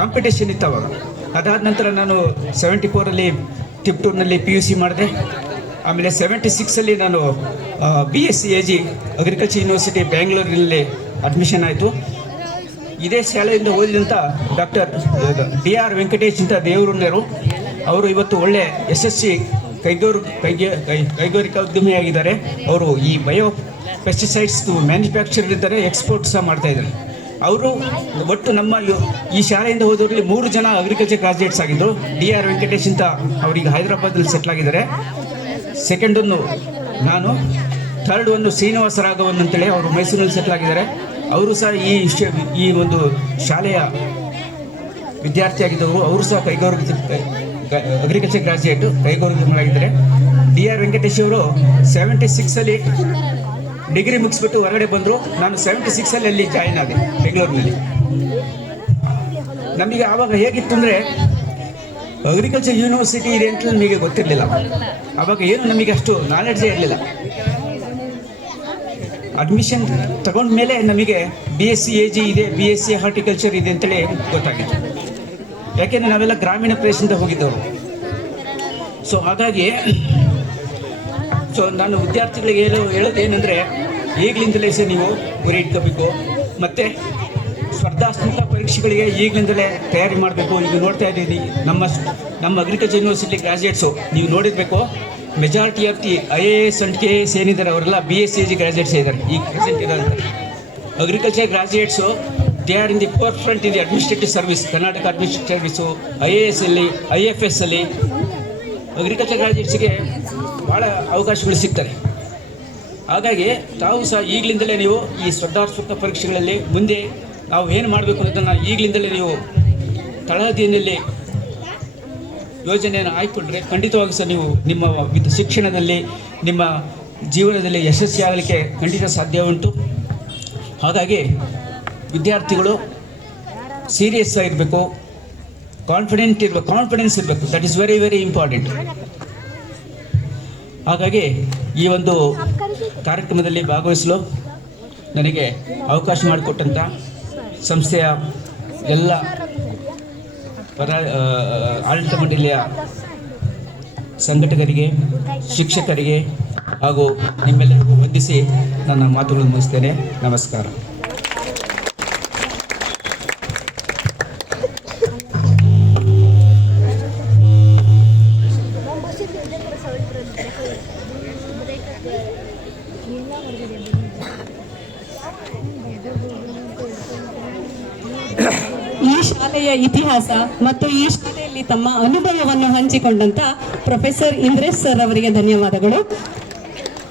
ಕಾಂಪಿಟೇಷನ್ ಇತ್ತು ಅವಾಗ. ಅದಾದ ನಂತರ ನಾನು 74ರಲ್ಲಿ ತಿಪ್ಟೂರಿನಲ್ಲಿ PUC ಮಾಡಿದೆ. ಆಮೇಲೆ 76ರಲ್ಲಿ ನಾನು BSc AG ಅಗ್ರಿಕಲ್ಚರ್ ಯೂನಿವರ್ಸಿಟಿ ಬೆಂಗಳೂರಿನಲ್ಲಿ ಅಡ್ಮಿಷನ್ ಆಯಿತು. ಇದೇ ಶಾಲೆಯಿಂದ ಓದಿದಂಥ ಡಾಕ್ಟರ್ DR ವೆಂಕಟೇಶ್ ಅಂತ ದೇವರೂರಿನವರು, ಅವರು ಇವತ್ತು ಒಳ್ಳೆ ಯಶಸ್ವಿ ಕೈಗಾರಿಕಾ ಉದ್ಯಮಿಯಾಗಿದ್ದಾರೆ. ಅವರು ಈ ಬಯೋ ಪೆಸ್ಟಿಸೈಡ್ಸ್ ಮ್ಯಾನುಫ್ಯಾಕ್ಚರ್ ಇದ್ದಾರೆ, ಎಕ್ಸ್ಪೋರ್ಟ್ ಸಹ ಮಾಡ್ತಾಯಿದ್ದಾರೆ. ಅವರು ಒಟ್ಟು ನಮ್ಮ ಈ ಶಾಲೆಯಿಂದ ಹೋದವರಲ್ಲಿ 3 ಜನ ಅಗ್ರಿಕಲ್ಚರ್ ಗ್ರಾಜುಯೇಟ್ಸ್ ಆಗಿದ್ದರು. DR ವೆಂಕಟೇಶ್ ಅಂತ ಅವರಿಗೆ ಹೈದರಾಬಾದಲ್ಲಿ ಸೆಟ್ಲ್ ಆಗಿದ್ದಾರೆ. ಸೆಕೆಂಡನ್ನು ನಾನು, ಥರ್ಡ್ ಒಂದು ಶ್ರೀನಿವಾಸ ರಾಘವನ್ ಅಂತೇಳಿ ಅವರು ಮೈಸೂರಿನಲ್ಲಿ ಸೆಟ್ಲ್ ಆಗಿದ್ದಾರೆ. ಅವರು ಸಹ ಈ ಒಂದು ಶಾಲೆಯ ವಿದ್ಯಾರ್ಥಿಯಾಗಿದ್ದವರು. ಅವರು ಸಹ ಅಗ್ರಿಕಲ್ಚರ್ ಗ್ರಾಜುಯೇಟು, ಕೈಗಾರಿಕೆಗಳಾಗಿದ್ದಾರೆ. DR ವೆಂಕಟೇಶ್ ಅವರು 76ರಲ್ಲಿ ಡಿಗ್ರಿ ಮುಗಿಸ್ಬಿಟ್ಟು ಹೊರಗಡೆ ಬಂದರು. ನಾನು 76ರಲ್ಲಿ ಅಲ್ಲಿ ಜಾಯಿನ್ ಆದೆ ಬೆಂಗಳೂರಿನಲ್ಲಿ. ನಮಗೆ ಆವಾಗ ಹೇಗಿತ್ತು ಅಂದರೆ, ಅಗ್ರಿಕಲ್ಚರ್ ಯೂನಿವರ್ಸಿಟಿ ಇದೆ ಅಂತ ನಮಗೆ ಗೊತ್ತಿರಲಿಲ್ಲ. ಆವಾಗ ಏನು ನಮಗೆ ಅಷ್ಟು ನಾಲೆಡ್ಜೇ ಇರಲಿಲ್ಲ. ಅಡ್ಮಿಷನ್ ತಗೊಂಡ ಮೇಲೆ ನಮಗೆ BSc AG ಇದೆ, BSc ಹಾರ್ಟಿಕಲ್ಚರ್ ಇದೆ ಅಂತೇಳಿ ಗೊತ್ತಾಗಿತ್ತು. ಯಾಕೆಂದರೆ ನಾವೆಲ್ಲ ಗ್ರಾಮೀಣ ಪ್ರದೇಶದಿಂದ ಹೋಗಿದ್ದವರು. ಸೊ ಹಾಗಾಗಿ ಸೊ ನಾನು ವಿದ್ಯಾರ್ಥಿಗಳಿಗೆ ಹೇಳೋದೇನೆಂದರೆ ಈಗಲಿಂದಲೇ ನೀವು ಗುರಿ ಇಟ್ಕೋಬೇಕು. ಮತ್ತು ಸ್ಪರ್ಧಾತ್ಮಕ ಪರೀಕ್ಷೆಗಳಿಗೆ ಈಗಲಿಂದಲೇ ತಯಾರಿ ಮಾಡಬೇಕು. ಈಗ ನೋಡ್ತಾ ಇದ್ದೀವಿ ನಮ್ಮ ಅಗ್ರಿಕಲ್ಚರ್ ಯೂನಿವರ್ಸಿಟಿ ಗ್ರಾಜ್ಯುಯೇಟ್ಸು ನೀವು ನೋಡಿರಬೇಕು. Majority of the IAS and KAS ಏನಿದ್ದಾರೆ ಅವರೆಲ್ಲ BSc ಗ್ರಾಜ್ಯುಯೇಟ್ಸ್ ಇದ್ದಾರೆ. ಈಗ ಪ್ರೆಸೆಂಟ್ ಇರೋಂಥ agriculture graduates they are in the forefront in the administrative service. Karnataka administrative service, IAS ಅಲ್ಲಿ, IFS ಅಲ್ಲಿ ಅಗ್ರಿಕಲ್ಚರ್ ಗ್ರಾಜ್ಯುಯೇಟ್ಸ್ಗೆ ಭಾಳ ಅವಕಾಶಗಳು ಸಿಗ್ತವೆ. ಹಾಗಾಗಿ ತಾವು ಸಹ ಈಗಲಿಂದಲೇ ನೀವು ಈ ಸ್ಪರ್ಧಾತ್ಮಕ ಪರೀಕ್ಷೆಗಳಲ್ಲಿ ಮುಂದೆ ನಾವು ಏನು ಮಾಡಬೇಕು ಅನ್ನೋದನ್ನು ಈಗಲಿಂದಲೇ ನೀವು ತಳಹದಿಯಲ್ಲಿ ಯೋಜನೆಯನ್ನು ಆಯ್ಕೊಂಡ್ರೆ ಖಂಡಿತವಾಗಿ ಸಹ ನೀವು ನಿಮ್ಮ ಶಿಕ್ಷಣದಲ್ಲಿ ನಿಮ್ಮ ಜೀವನದಲ್ಲಿ ಯಶಸ್ವಿಯಾಗಲಿಕ್ಕೆ ಖಂಡಿತ ಸಾಧ್ಯ ಉಂಟು. ಹಾಗಾಗಿ ವಿದ್ಯಾರ್ಥಿಗಳು ಸೀರಿಯಸ್ ಆಗಿರಬೇಕು, ಕಾನ್ಫಿಡೆನ್ಸ್ ಇರಬೇಕು. That is very very important. ಹಾಗಾಗಿ ಈ ಒಂದು ಕಾರ್ಯಕ್ರಮದಲ್ಲಿ ಭಾಗವಹಿಸಲು ನನಗೆ ಅವಕಾಶ ಮಾಡಿಕೊಟ್ಟಂಥ ಸಂಸ್ಥೆಯ ಎಲ್ಲ ಆಡಳಿತ ಮಂಡಳಿಯ ಸಂಘಟಕರಿಗೆ, ಶಿಕ್ಷಕರಿಗೆ ಹಾಗೂ ನಿಮ್ಮೆಲ್ಲರಿಗೂ ವಂದಿಸಿ ನನ್ನ ಮಾತುಗಳನ್ನು ಮುಗಿಸ್ತೇನೆ. ನಮಸ್ಕಾರ. ಈ ಶಾಲೆಯ ಇತಿಹಾಸ ಮತ್ತು ಈ ಶಾಲೆಯಲ್ಲಿ ತಮ್ಮ ಅನುಭವವನ್ನು ಹಂಚಿಕೊಂಡಂತ ಪ್ರೊಫೆಸರ್ ಇಂದ್ರೇಶ್ ಸರ್ ಅವರಿಗೆ ಧನ್ಯವಾದಗಳು.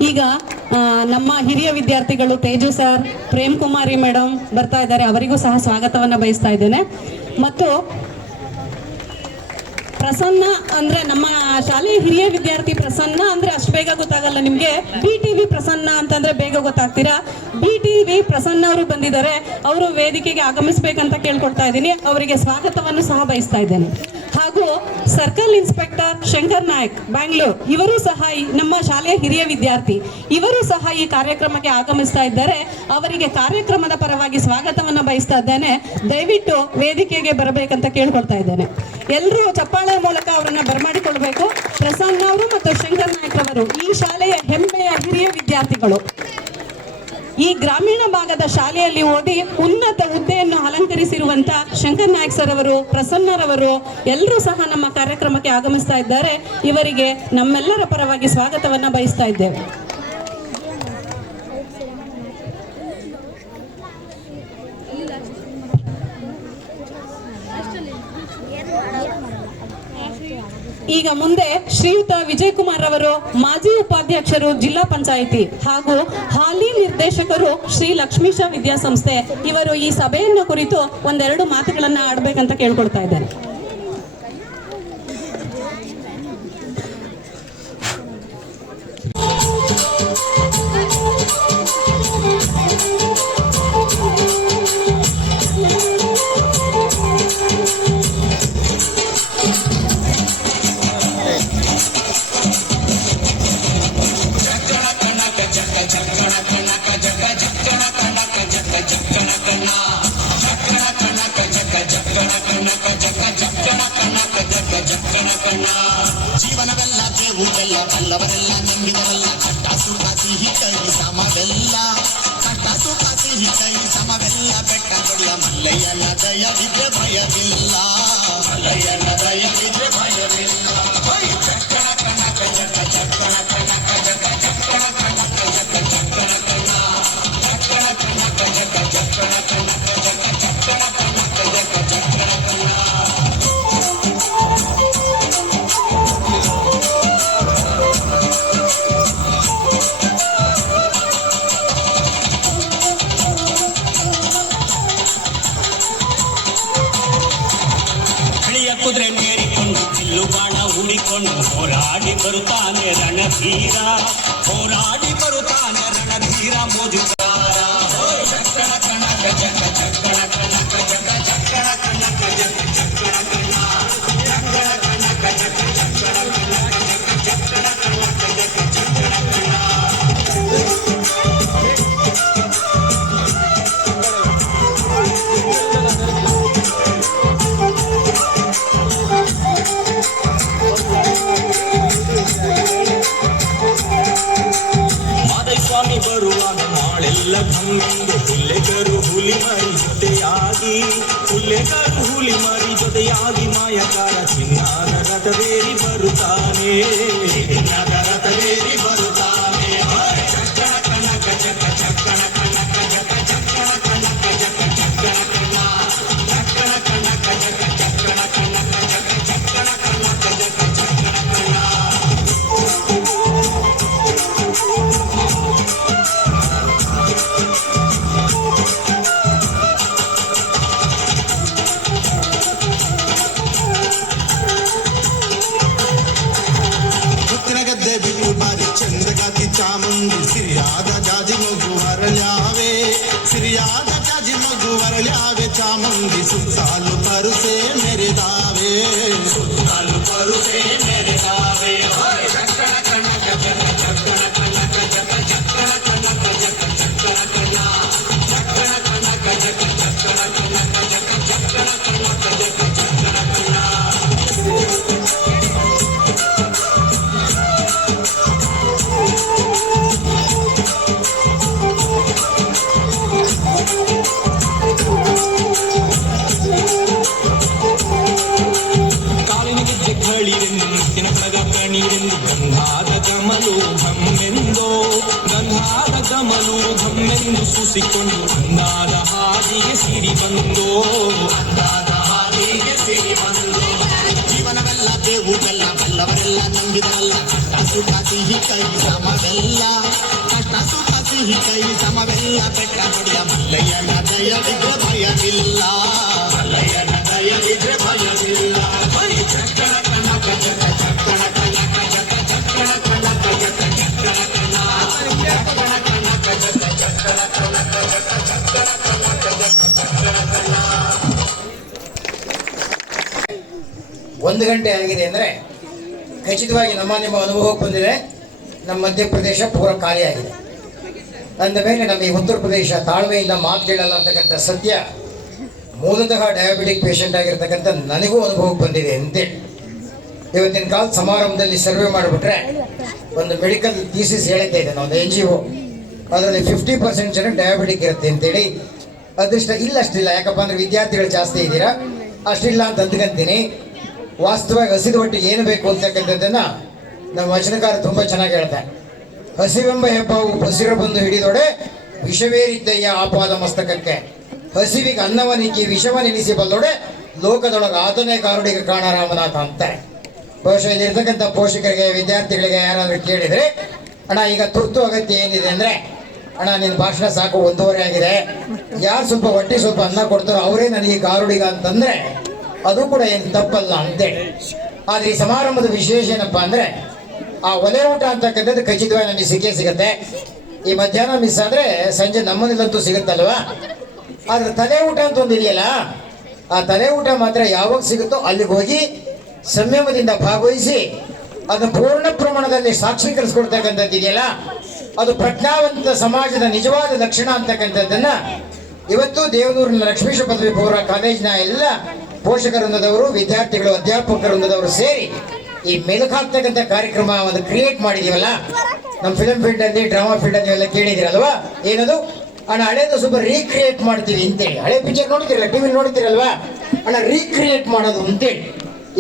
ಈಗ ನಮ್ಮ ಹಿರಿಯ ವಿದ್ಯಾರ್ಥಿಗಳು ತೇಜು ಸರ್, ಪ್ರೇಮ್ ಕುಮಾರಿ ಮೇಡಮ್ ಬರ್ತಾ ಇದ್ದಾರೆ. ಅವರಿಗೂ ಸಹ ಸ್ವಾಗತವನ್ನು ಬಯಸ್ತಾ ಇದ್ದೇನೆ. ಮತ್ತು ಪ್ರಸನ್ನ ಅಂದ್ರೆ ನಮ್ಮ ಶಾಲೆಯ ಹಿರಿಯ ವಿದ್ಯಾರ್ಥಿ ಪ್ರಸನ್ನ ಅಂದ್ರೆ ಅಷ್ಟು ಬೇಗ ಗೊತ್ತಾಗಲ್ಲ ನಿಮ್ಗೆ. BTV ಪ್ರಸನ್ನ ಅಂತಂದ್ರೆ ಬೇಗ ಗೊತ್ತಾಗ್ತೀರಾ. BTV ಪ್ರಸನ್ನ ಅವರು ಬಂದಿದ್ದಾರೆ. ಅವರು ವೇದಿಕೆಗೆ ಆಗಮಿಸಬೇಕಂತ ಕೇಳ್ಕೊಳ್ತಾ ಇದ್ದೀನಿ. ಅವರಿಗೆ ಸ್ವಾಗತವನ್ನು ಸಹ ಬಯಸ್ತಾ ಇದ್ದೇನೆ. ಹಾಗೂ ಸರ್ಕಲ್ ಇನ್ಸ್ಪೆಕ್ಟರ್ ಶಂಕರ್ ನಾಯಕ್ ಬ್ಯಾಂಗ್ಳೂರ್, ಇವರು ಸಹ ನಮ್ಮ ಶಾಲೆಯ ಹಿರಿಯ ವಿದ್ಯಾರ್ಥಿ. ಇವರು ಸಹ ಈ ಕಾರ್ಯಕ್ರಮಕ್ಕೆ ಆಗಮಿಸ್ತಾ ಇದ್ದಾರೆ. ಅವರಿಗೆ ಕಾರ್ಯಕ್ರಮದ ಪರವಾಗಿ ಸ್ವಾಗತವನ್ನು ಬಯಸ್ತಾ ಇದ್ದೇನೆ. ದಯವಿಟ್ಟು ವೇದಿಕೆಗೆ ಬರಬೇಕಂತ ಕೇಳ್ಕೊಳ್ತಾ ಇದ್ದೇನೆ. ಎಲ್ಲರೂ ಚಪ್ಪಾಳೆ ಮೂಲಕ ಅವರನ್ನ ಬರಮಾಡಿಕೊಳ್ಬೇಕು. ಪ್ರಸನ್ನ ಅವರು ಮತ್ತು ಶಂಕರ್ ನಾಯಕ್ ಅವರು ಈ ಶಾಲೆಯ ಹೆಮ್ಮೆಯ ಹಿರಿಯ ವಿದ್ಯಾರ್ಥಿಗಳು. ಈ ಗ್ರಾಮೀಣ ಭಾಗದ ಶಾಲೆಯಲ್ಲಿ ಓದಿ ಉನ್ನತ ಹುದ್ದೆಯನ್ನು ಅಲಂಕರಿಸಿರುವಂತ ಶಂಕರ್ ನಾಯಕ್ ಸರ್ ಅವರು, ಪ್ರಸನ್ನರವರು ಎಲ್ಲರೂ ಸಹ ನಮ್ಮ ಕಾರ್ಯಕ್ರಮಕ್ಕೆ ಆಗಮಿಸ್ತಾ ಇದ್ದಾರೆ. ಇವರಿಗೆ ನಮ್ಮೆಲ್ಲರ ಪರವಾಗಿ ಸ್ವಾಗತವನ್ನ ಬಯಸ್ತಾ ಇದ್ದೇವೆ. ಈಗ ಮುಂದೆ ಶ್ರೀಯುತ ವಿಜಯ್ ಕುಮಾರ್ ಅವರು, ಮಾಜಿ ಉಪಾಧ್ಯಕ್ಷರು ಜಿಲ್ಲಾ ಪಂಚಾಯಿತಿ ಹಾಗೂ ಹಾಲಿ ನಿರ್ದೇಶಕರು ಶ್ರೀ ಲಕ್ಷ್ಮೀಶ ವಿದ್ಯಾಸಂಸ್ಥೆ, ಇವರು ಈ ಸಭೆಯನ್ನು ಕುರಿತು ಒಂದೆರಡು ಮಾತುಗಳನ್ನ ಆಡ್ಬೇಕಂತ ಕೇಳ್ಕೊಳ್ತಾ ಇದ್ದೇನೆ. ಜೀವನವೆಲ್ಲ ದೇವುದೆಲ್ಲ ಬಲ್ಲವರೆಲ್ಲ ನಂಬಿದವಲ್ಲ ಕಷ್ಟ ಸುಖ ಸಿಹಿ ಕೈ ಸಮವೆಲ್ಲ ಕಷ್ಟ ಸುಖ ಸಿಹಿ ಕೈ ಸಮವೆಲ್ಲ ಬೆಟ್ಟ ಕೊಡುವ ಮಲ್ಲಯ್ಯನ ದಯವಿದ್ರೆ ಭಯವಿಲ್ಲ ಮಲ್ಲಯ್ಯನ ದಯವಿದ್ರೆ ಭಯವಿಲ್ಲ ಚಕ್ಕಣ ಕನಕ ಜಕ್ಕ ಚಕ್ಕಣ ಕನಕ ಜಕ್ಕ ಚಕ್ಕಣ ಕನಕ ಜಕ್ಕ ಚಕ್ಕಣ ಕನ ಚಕ್ಕಣ ಕನಕ ಜಕ್ಕ ಚಕ್ಕಣ ಕನಕ ಜಕ್ಕ ಚಕ್ಕಣ ಕನಕ ಜಕ್ಕ ಚಕ್ಕಣ ಕನ. ಕುದುರೆ ಮೇರಿಕೊಂಡು ಬಿಲ್ಲು ಬಾಣ ಹೂಡಿಕೊಂಡು ಹೋರಾಡಿ ಬರುತ್ತಾನೆ ರಣಧೀರ, ಹೋರಾಡಿ ಬರುತ್ತಾನೆ ರಣಧೀರ ಮೋಜುಗಾರ. ಚಕ್ಕಣ ಕನಕ ಜಕ್ಕ ಚಕ್ಕಣ ಕನಕ ಜಕ್ಕ ಚಕ್ಕಣ ಕನಕ ಜಕ್ಕ ಚಕ್ಕಣ ಕನ ಚಕ್ಕಣ ಕನಕ ಜಕ್ಕ ಚಕ್ಕಣ ಕನಕ ಜಕ್ಕ ಚಕ್ಕಣ ಕನಕ ಜಕ್ಕ ಚಕ್ಕಣ ಕನ. ಹಿಂದೆ ಹುಲ್ಲೆಕರು ಹುಲಿ ಮರಿ ಜೊತೆಯಾಗಿ ಹುಲ್ಲೆಕರು ಹುಲಿ ಮರಿ ಜೊತೆಯಾಗಿ ಮಾಯಕಾರ ಚಿನ್ನದ ರಥವೇರಿ ಬರುತ್ತಾನೆ ಚಿನ್ನದ ರಥವೇರಿ ಬರುತ್ತಾನೆ ಚಕ್ಕಣ ಕಣಕ ಚಕ್ಕ ಚಕ್ಕಣ ಕಣಕ ಜಕ ಚಕ್ಕಣ ಕಣಕ ಜಕ ಚಕ್ಕಣ ಕಣ ಚಕ್ಕಣ ಕಣಕ ಜಕ ಚಕ್ಕಣ ಕಣಕ ಜಕ ಚಕ್ಕಣ ಕಣಕ ಜಕ ಚಕ್ಕಣ ಕಣ ಗದ್ದೆ ಬಿಟ್ಟು ಬಾರಿ ಚಂದ್ರಗಾತಿ ಚಾಮುಂಡಿ ಸಿರಿಯಾದ ಜಾಜಿ ಮಗು ಅರಳ್ಯಾವೆ ಸಿರಿಯಾದ ಜಾಜಿ ಮಗು ಅರಳ್ಯಾವೆ ಚಾಮುಂಡಿ ಸುತ್ತಾಲು ಪರುಸೆ ಮೆರೆದಾವೆ ಸುತ್ತಾಲು ಪರುಸೆ ಮೆರೆದಾವೆ ಚಕ್ಕಣ ಕಣಕ ಜಕ ಚಕ್ಕಣ ಕಣಕ ಜಕ ಚಕ್ಕಣ ಕಣಕ ಜಕ ಚಕ್ಕಣ ಕಣ ಚಕ್ಕಣ ಕಣಕ ಜಕ ಚಕ್ಕಣ ಕಣಕ ಜಕ ಚಕ್ಕಣ ಕಣಕ ಜಕ ಚಕ್ಕಣ ಕಣ ಮುತ್ತಿನ ಪಳಗ ಕಣೀರೆಂದು ಗಂಧಾದ ಗಮಲು ಘಮ್ಮೆಂದೋ ಗಂಧಾದ ಗಮಲು ಘಮ್ಮೆಂದು ಸೂಸಿಕೊಂಡು ಅಂದಾದ ಹಾದಿಗೆ ಸಿರಿ ಬಂದೋ ಅಂದಾದ ಹಾದಿಗೆ ಸಿರಿ ಬಂದೋ ಜೀವನವೆಲ್ಲ ದೇವುಗಲ್ಲ ಬಲ್ಲವರೆಲ್ಲ ನಂಬಿದರಲ್ಲ ಕಷ್ಟ ಸುಖ ಸಿಹಿ ಕೈ ಸಮವೆಲ್ಲ ಕಷ್ಟ ಸುಖ ಸಿಹಿ ಕೈ ಸಮವೆಲ್ಲ ಬೆಟ್ಟ ಹೊಡೆಯ ಮಲ್ಲಯ್ಯನ ದಯವಿದ್ರೆ ಭಯವಿಲ್ಲ ಮಲ್ಲಯ್ಯನ ದಯವಿದ್ರೆ ಭಯವಿಲ್ಲ ಚಕ್ಕಣ ಕಣಕ ಜಕ ಚಕ್ಕಣ ಕಣಕ ಜಕ ಚಕ್ಕಣ ಕಣಕ ಜಕ ಚಕ್ಕಣ ಕಣ ಚಕ್ಕಣ ಕಣಕ ಜಕ ಚಕ್ಕಣ ಕಣಕ ಜಕ ಚಕ್ಕಣ ಕಣಕ ಜಕ ಚಕ್ಕಣ ಕಣ 1 ಗಂಟೆ ಆಗಿದೆ ಅಂದರೆ ಖಚಿತವಾಗಿ ನಮ್ಮ ಅನುಭವಕ್ಕೆ ಬಂದಿದೆ. ನಮ್ಮ ಮಧ್ಯಪ್ರದೇಶ ಪೂರ ಖಾಲಿಯಾಗಿದೆ ಅಂದ ಮೇಲೆ ನಮ್ಮ ಈ ಉತ್ತರ ಪ್ರದೇಶ ತಾಳ್ಮೆಯಿಂದ ಮಾತು ಕೇಳಲ್ಲ ಅಂತಕ್ಕಂಥ ಸತ್ಯ ಮೂಲತಃ ಡಯಾಬಿಟಿಕ್ ಪೇಷಂಟ್ ಆಗಿರ್ತಕ್ಕಂಥ ನನಗೂ ಅನುಭವಕ್ಕೆ ಬಂದಿದೆ ಅಂತೇಳಿ ಇವತ್ತಿನ ಕಾಲ ಸಮಾರಂಭದಲ್ಲಿ ಸರ್ವೆ ಮಾಡಿಬಿಟ್ರೆ ಒಂದು ಮೆಡಿಕಲ್ ಥೀಸಿಸ್ ಹೇಳಿದ್ದೆ ಇದೆ ಒಂದು NGO ಅದರಲ್ಲಿ 50% ಜನ ಡಯಾಬಿಟಿಕ್ ಇರುತ್ತೆ ಅಂತೇಳಿ. ಅದೃಷ್ಟ ಇಲ್ಲ ಅಷ್ಟಿಲ್ಲ, ಯಾಕಪ್ಪ ಅಂದರೆ ವಿದ್ಯಾರ್ಥಿಗಳು ಜಾಸ್ತಿ ಇದ್ದೀರಾ, ಅಷ್ಟಿಲ್ಲ ಅಂತ ಅಂದ್ಕೊಂತೀನಿ. ವಾಸ್ತವವಾಗಿ ಹಸಿದ ಹೊಟ್ಟೆಗೆ ಏನು ಬೇಕು ಅಂತಕ್ಕಂಥದ್ದನ್ನು ನಮ್ಮ ವಚನಕಾರ ತುಂಬ ಚೆನ್ನಾಗಿ ಹೇಳ್ತಾರೆ. ಹಸಿವೆಂಬ ಹೆಬ್ಬಾವು ಬಸಿರ ಬಂದು ಹಿಡಿದೊಡೆ ವಿಷವೇರಿದ್ದಯ್ಯ ಆಪಾದ ಮಸ್ತಕಕ್ಕೆ, ಹಸಿವಿಗೆ ಅನ್ನವನಿಕ್ಕಿ ವಿಷವನೆನಿಸಿ ಬಲ್ಲೊಡೆ ಲೋಕದೊಳಗೆ ಆತನೇ ಕಾರುಡಿಗೆ ಕಾಣ ರಾಮನಾಥ ಅಂತಾರೆ. ಬಹುಶಃ ಇಲ್ಲಿರ್ತಕ್ಕಂಥ ಪೋಷಕರಿಗೆ ವಿದ್ಯಾರ್ಥಿಗಳಿಗೆ ಯಾರಾದರೂ ಕೇಳಿದರೆ, ಅಣ್ಣ ಈಗ ತುರ್ತು ಅಗತ್ಯ ಏನಿದೆ ಅಂದರೆ, ಅಣ್ಣ ನಿನ್ನ ಭಾಷಣ ಸಾಕು 1:30 ಆಗಿದೆ, ಯಾರು ಸ್ವಲ್ಪ ಹೊಟ್ಟೆ ಸ್ವಲ್ಪ ಅನ್ನ ಕೊಡ್ತಾರೋ ಅವರೇ ನನಗೆ ಕಾರುಡಿಗ ಅಂತಂದರೆ ಅದು ಕೂಡ ಏನು ತಪ್ಪಲ್ಲ ಅಂತೇಳಿ. ಆದರೆ ಈ ಸಮಾರಂಭದ ವಿಶೇಷ ಏನಪ್ಪ ಅಂದರೆ ಆ ಒಲೆ ಊಟ ಅಂತಕ್ಕಂಥದ್ದು ಖಚಿತವಾಗಿ ನನಗೆ ಸಿಗುತ್ತೆ. ಈ ಮಧ್ಯಾಹ್ನ ಮಿಸ್ ಆದರೆ ಸಂಜೆ ನಮ್ಮನೇಲಂತೂ ಸಿಗುತ್ತಲ್ವಾ. ಆದರೆ ತಲೆ ಊಟ ಅಂತ ಒಂದು ಇದೆಯಲ್ಲ, ಆ ತಲೆ ಊಟ ಮಾತ್ರ ಯಾವಾಗ ಸಿಗುತ್ತೋ ಅಲ್ಲಿಗೆ ಹೋಗಿ ಸಂಯಮದಿಂದ ಭಾಗವಹಿಸಿ ಅದನ್ನು ಪೂರ್ಣ ಪ್ರಮಾಣದಲ್ಲಿ ಸಾಕ್ಷೀಕರಿಸ್ಕೊಡ್ತಕ್ಕಂಥದ್ದು ಇದೆಯಲ್ಲ, ಅದು ಪ್ರಜ್ಞಾವಂತ ಸಮಾಜದ ನಿಜವಾದ ಲಕ್ಷಣ ಅಂತಕ್ಕಂಥದ್ದನ್ನು ಇವತ್ತು ದೇವನೂರಿನ ಲಕ್ಷ್ಮೀಶ ಪದವಿ ಪೂರ್ವ ಕಾಲೇಜಿನ ಎಲ್ಲ ಪೋಷಕವೃಂದದವರು, ವಿದ್ಯಾರ್ಥಿಗಳು, ಅಧ್ಯಾಪಕ ವೃಂದದವರು ಸೇರಿ ಈ ಮೆಲುಕಾಗ್ತಕ್ಕಂಥ ಕಾರ್ಯಕ್ರಮ ಒಂದು ಕ್ರಿಯೇಟ್ ಮಾಡಿದೀವಲ್ಲ. ನಮ್ಮ ಫಿಲ್ಮ್ ಫೀಲ್ಡಲ್ಲಿ, ಡ್ರಾಮಾ ಫೀಲ್ಡಲ್ಲಿ ಎಲ್ಲ ಕೇಳಿದಿರಲ್ವಾ, ಏನದು ಅಣ್ಣ ಹಳೇದು ಸ್ವಲ್ಪ ರೀಕ್ರಿಯೇಟ್ ಮಾಡ್ತೀವಿ ಅಂತೇಳಿ. ಹಳೆ ಪಿಕ್ಚರ್ ನೋಡ್ತಿರಲ್ಲ, ಟಿವಿ ನೋಡ್ತಿರಲ್ವಾ, ಅಣ್ಣ ರೀಕ್ರಿಯೇಟ್ ಮಾಡೋದು ಅಂತೇಳಿ.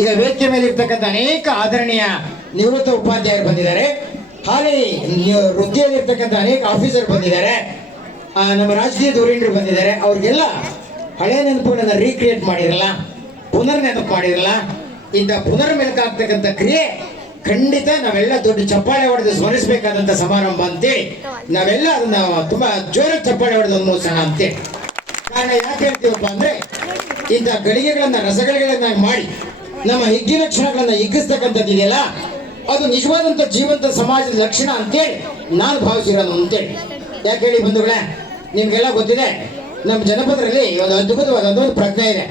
ಈಗ ವೇದಿಕೆ ಮೇಲೆ ಇರ್ತಕ್ಕಂಥ ಅನೇಕ ಆದರಣೀಯ ನಿವೃತ್ತ ಉಪಾಧ್ಯಾಯರು ಬಂದಿದ್ದಾರೆ, ಹಾಲಿ ವೃತ್ತಿಯಲ್ಲಿರ್ತಕ್ಕಂಥ ಅನೇಕ ಆಫೀಸರ್ ಬಂದಿದ್ದಾರೆ, ನಮ್ಮ ರಾಜಕೀಯ ಧುರೀಣರು ಬಂದಿದ್ದಾರೆ. ಅವ್ರಿಗೆಲ್ಲ ಹಳೆ ನೆನಪುಗಳನ್ನ ರೀಕ್ರಿಯೇಟ್ ಮಾಡಿರಲ್ಲ, ಪುನರ್ ನೆನಪು ಮಾಡಿರಲ್ಲ. ಇಂಥ ಪುನರ್ ಮೆಲುಕಾಗ್ತಕ್ಕಂಥ ಕ್ರಿಯೆ ಖಂಡಿತ ನಾವೆಲ್ಲ ದೊಡ್ಡ ಚಪ್ಪಾಳೆ ಹೊಡೆದು ಸ್ಮರಿಸಬೇಕಾದಂಥ ಸಮಾರಂಭ ಅಂತೇಳಿ ನಾವೆಲ್ಲ ಅದನ್ನ ತುಂಬಾ ಜೋರಾಗಿ ಚಪ್ಪಾಳೆ ಹೊಡೆದು ಅನ್ಮೋಸೋಣ ಅಂತೇಳಿ. ಕಾರಣ ಯಾಕೆ ಹೇಳ್ತೀವಪ್ಪ ಅಂದ್ರೆ, ಇಂಥ ಗಳಿಗೆಗಳನ್ನ ರಸಗಳಿಗಳನ್ನ ಮಾಡಿ ನಮ್ಮ ಹಿಗ್ಗಿನ ಕ್ಷಣಗಳನ್ನ ಹಿಗ್ಗಿಸ್ತಕ್ಕಂಥದ್ದು ಇದೆಯಲ್ಲ, ಅದು ನಿಜವಾದಂಥ ಜೀವಂತ ಸಮಾಜದ ಲಕ್ಷಣ ಅಂತೇಳಿ ನಾನು ಭಾವಿಸಿರೋದು ಅಂತೇಳಿ. ಯಾಕೆ ಹೇಳಿ ಬಂಧುಗಳೇ, ನಿಮ್ಗೆಲ್ಲ ಗೊತ್ತಿದೆ, ನಮ್ಮ ಜನಪದರಲ್ಲಿ ಒಂದು ಅದ್ಭುತವಾದಂಥ ಒಂದು ಪ್ರಜ್ಞೆ ಇದೆ.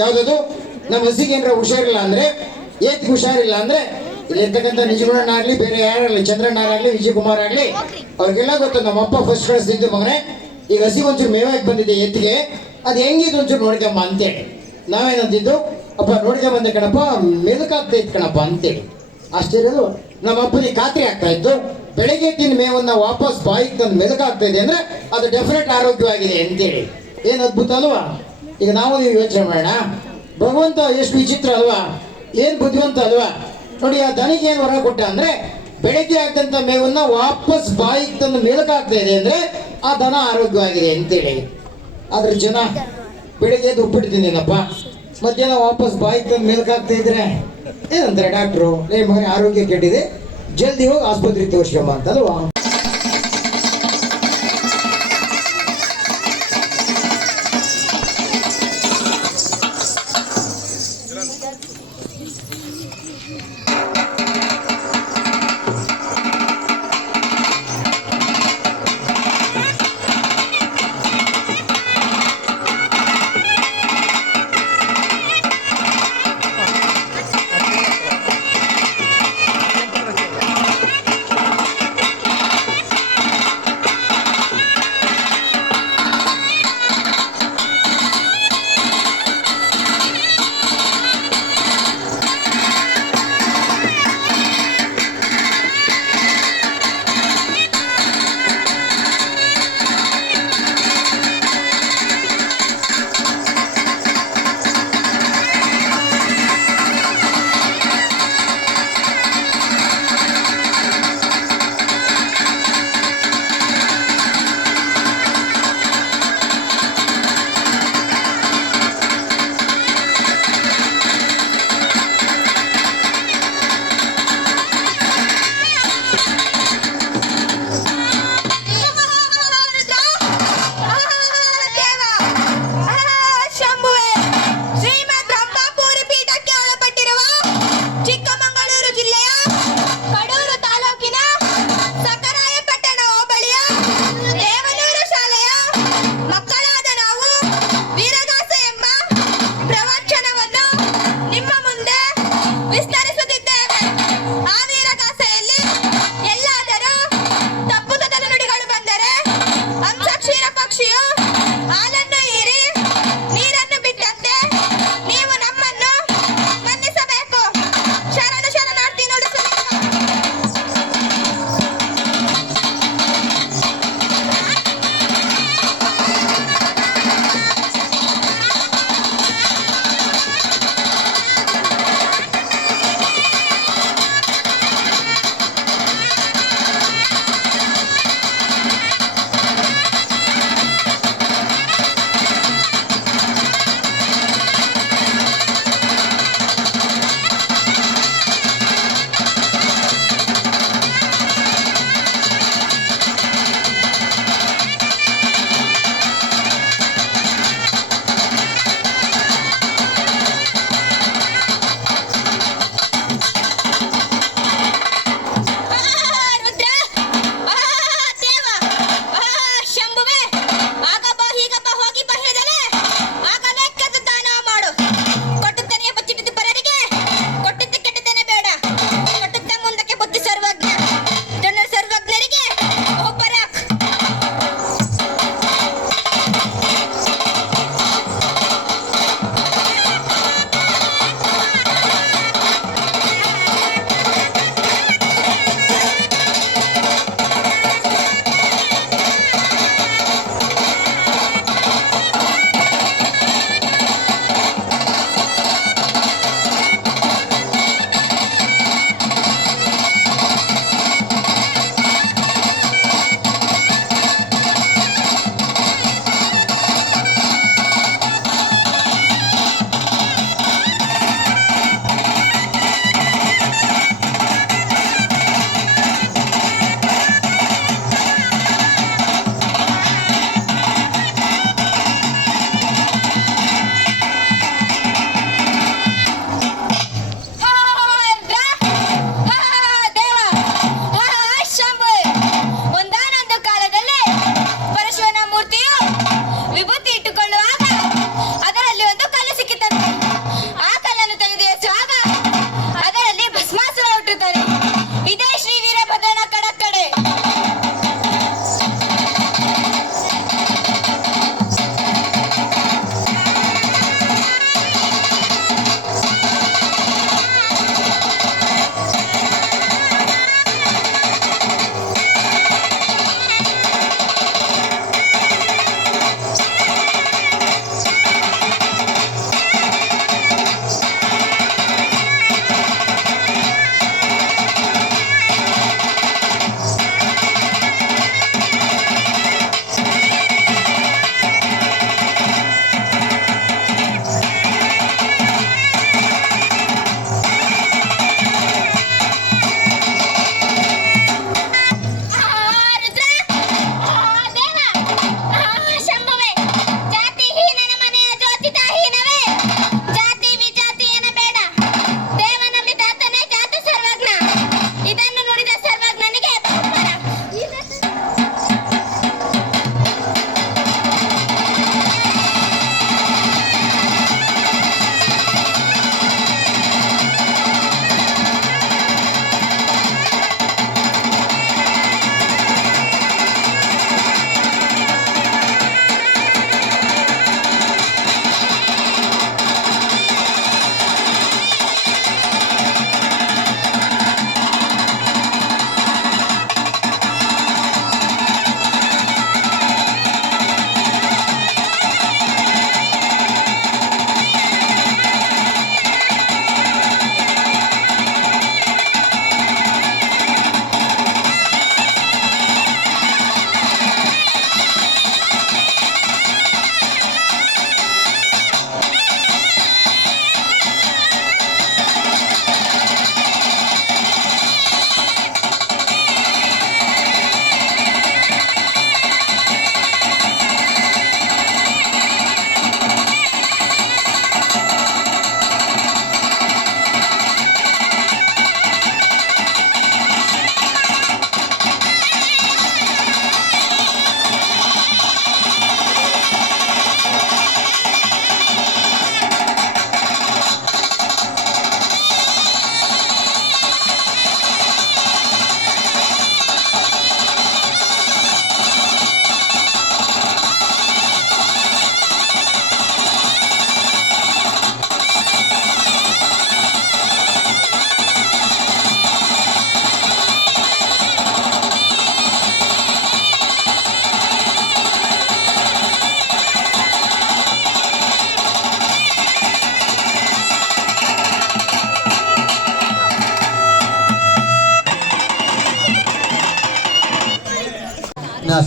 ಯಾವುದದು, ನಮ್ಮ ಹಸಿಗೆ ಏನಾರ ಹುಷಾರಿಲ್ಲ ಅಂದ್ರೆ, ಏತಿಗೆ ಹುಷಾರಿಲ್ಲ ಅಂದ್ರೆ, ಇಲ್ಲಿರ್ತಕ್ಕಂಥ ನಿಜಗುಣನಾಗ್ಲಿ, ಬೇರೆ ಯಾರಾಗಲಿ, ಚಂದ್ರನಾರಾಗಲಿ, ವಿಜಯಕುಮಾರ್ ಆಗಲಿ, ಅವ್ರಿಗೆಲ್ಲ ಗೊತ್ತು ನಮ್ಮಪ್ಪ ಫಸ್ಟ್ ಕಳಿಸ್ತಿದ್ದು, ಮಗನೇ ಈಗ ಹಸಿಗೆ ಒಂಚೂರು ಮೇವಾಗಿ ಬಂದಿದೆ ಎತ್ತಿಗೆ, ಅದು ಹೆಂಗಿದ್ದು ಒಂಚೂರು ನೋಡ್ಕೊಂಬ ಅಂತೇಳಿ. ನಾವೇನಂತಿದ್ದು, ಅಪ್ಪ ನೋಡ್ಕೊಂಬಂದೆ ಕಣಪ್ಪ, ಮೆಲುಕಾಗ್ತಾ ಇತ್ತು ಕಣಪ್ಪ ಅಂತೇಳಿ. ಅಷ್ಟಿರೋದು ನಮ್ಮ ಅಪ್ಪನಿಗೆ ಖಾತ್ರಿ ಆಗ್ತಾ ಇತ್ತು, ಬೆಳಗ್ಗೆ ತಿಂದ ಮೇವನ್ನ ವಾಪಸ್ ಬಾಯಿಗೆ ತಂದು ಮೆಲುಕಾಗ್ತಾ ಇದೆ ಅಂದ್ರೆ ಅದು ಡೆಫಿನೆಟ್ ಆರೋಗ್ಯವಾಗಿದೆ ಅಂತೇಳಿ. ಏನು ಅದ್ಭುತ ಅಲ್ವಾ? ಈಗ ನಾವು ನೀವು ಯೋಚನೆ ಮಾಡೋಣ, ಭಗವಂತ ಎಷ್ಟು ವಿಚಿತ್ರ ಅಲ್ವಾ, ಏನು ಬುದ್ಧಿವಂತ ಅಲ್ವಾ. ನೋಡಿ, ಆ ದನಿಗೆ ಏನು ಹೊರ ಕೊಟ್ಟ ಅಂದ್ರೆ ಬೆಳಗ್ಗೆ ಹಾಕಂತ ಮೇವನ್ನ ವಾಪಸ್ ಬಾಯಿಗೆ ತಂದು ಮೆಲುಕಾಗ್ತಾ ಇದೆ ಅಂದ್ರೆ ಆ ದನ ಆರೋಗ್ಯವಾಗಿದೆ ಅಂತೇಳಿ. ಆದ್ರೆ ಜನ ಬೆಳಿಗ್ಗೆ ಎದ್ದು ಉಪ್ಪಿಟ್ಟು ತಿಂದಿನಪ್ಪ, ಮಧ್ಯಾಹ್ನ ವಾಪಸ್ ಬಾಯಿಗೆ ತಂದು ಮೆಲುಕಾಗ್ತಾ ಇದ್ರೆ ಏನಂತಾರೆ ಡಾಕ್ಟ್ರು, ಮಗನೇ ಆರೋಗ್ಯ ಕೆಟ್ಟಿದೆ, ಜಲ್ದಿ ಹೋಗಿ ಆಸ್ಪತ್ರೆಗೆ ತೋರಿಸ್ಕೊಂಬ ಅಂತಲ್ವಾ.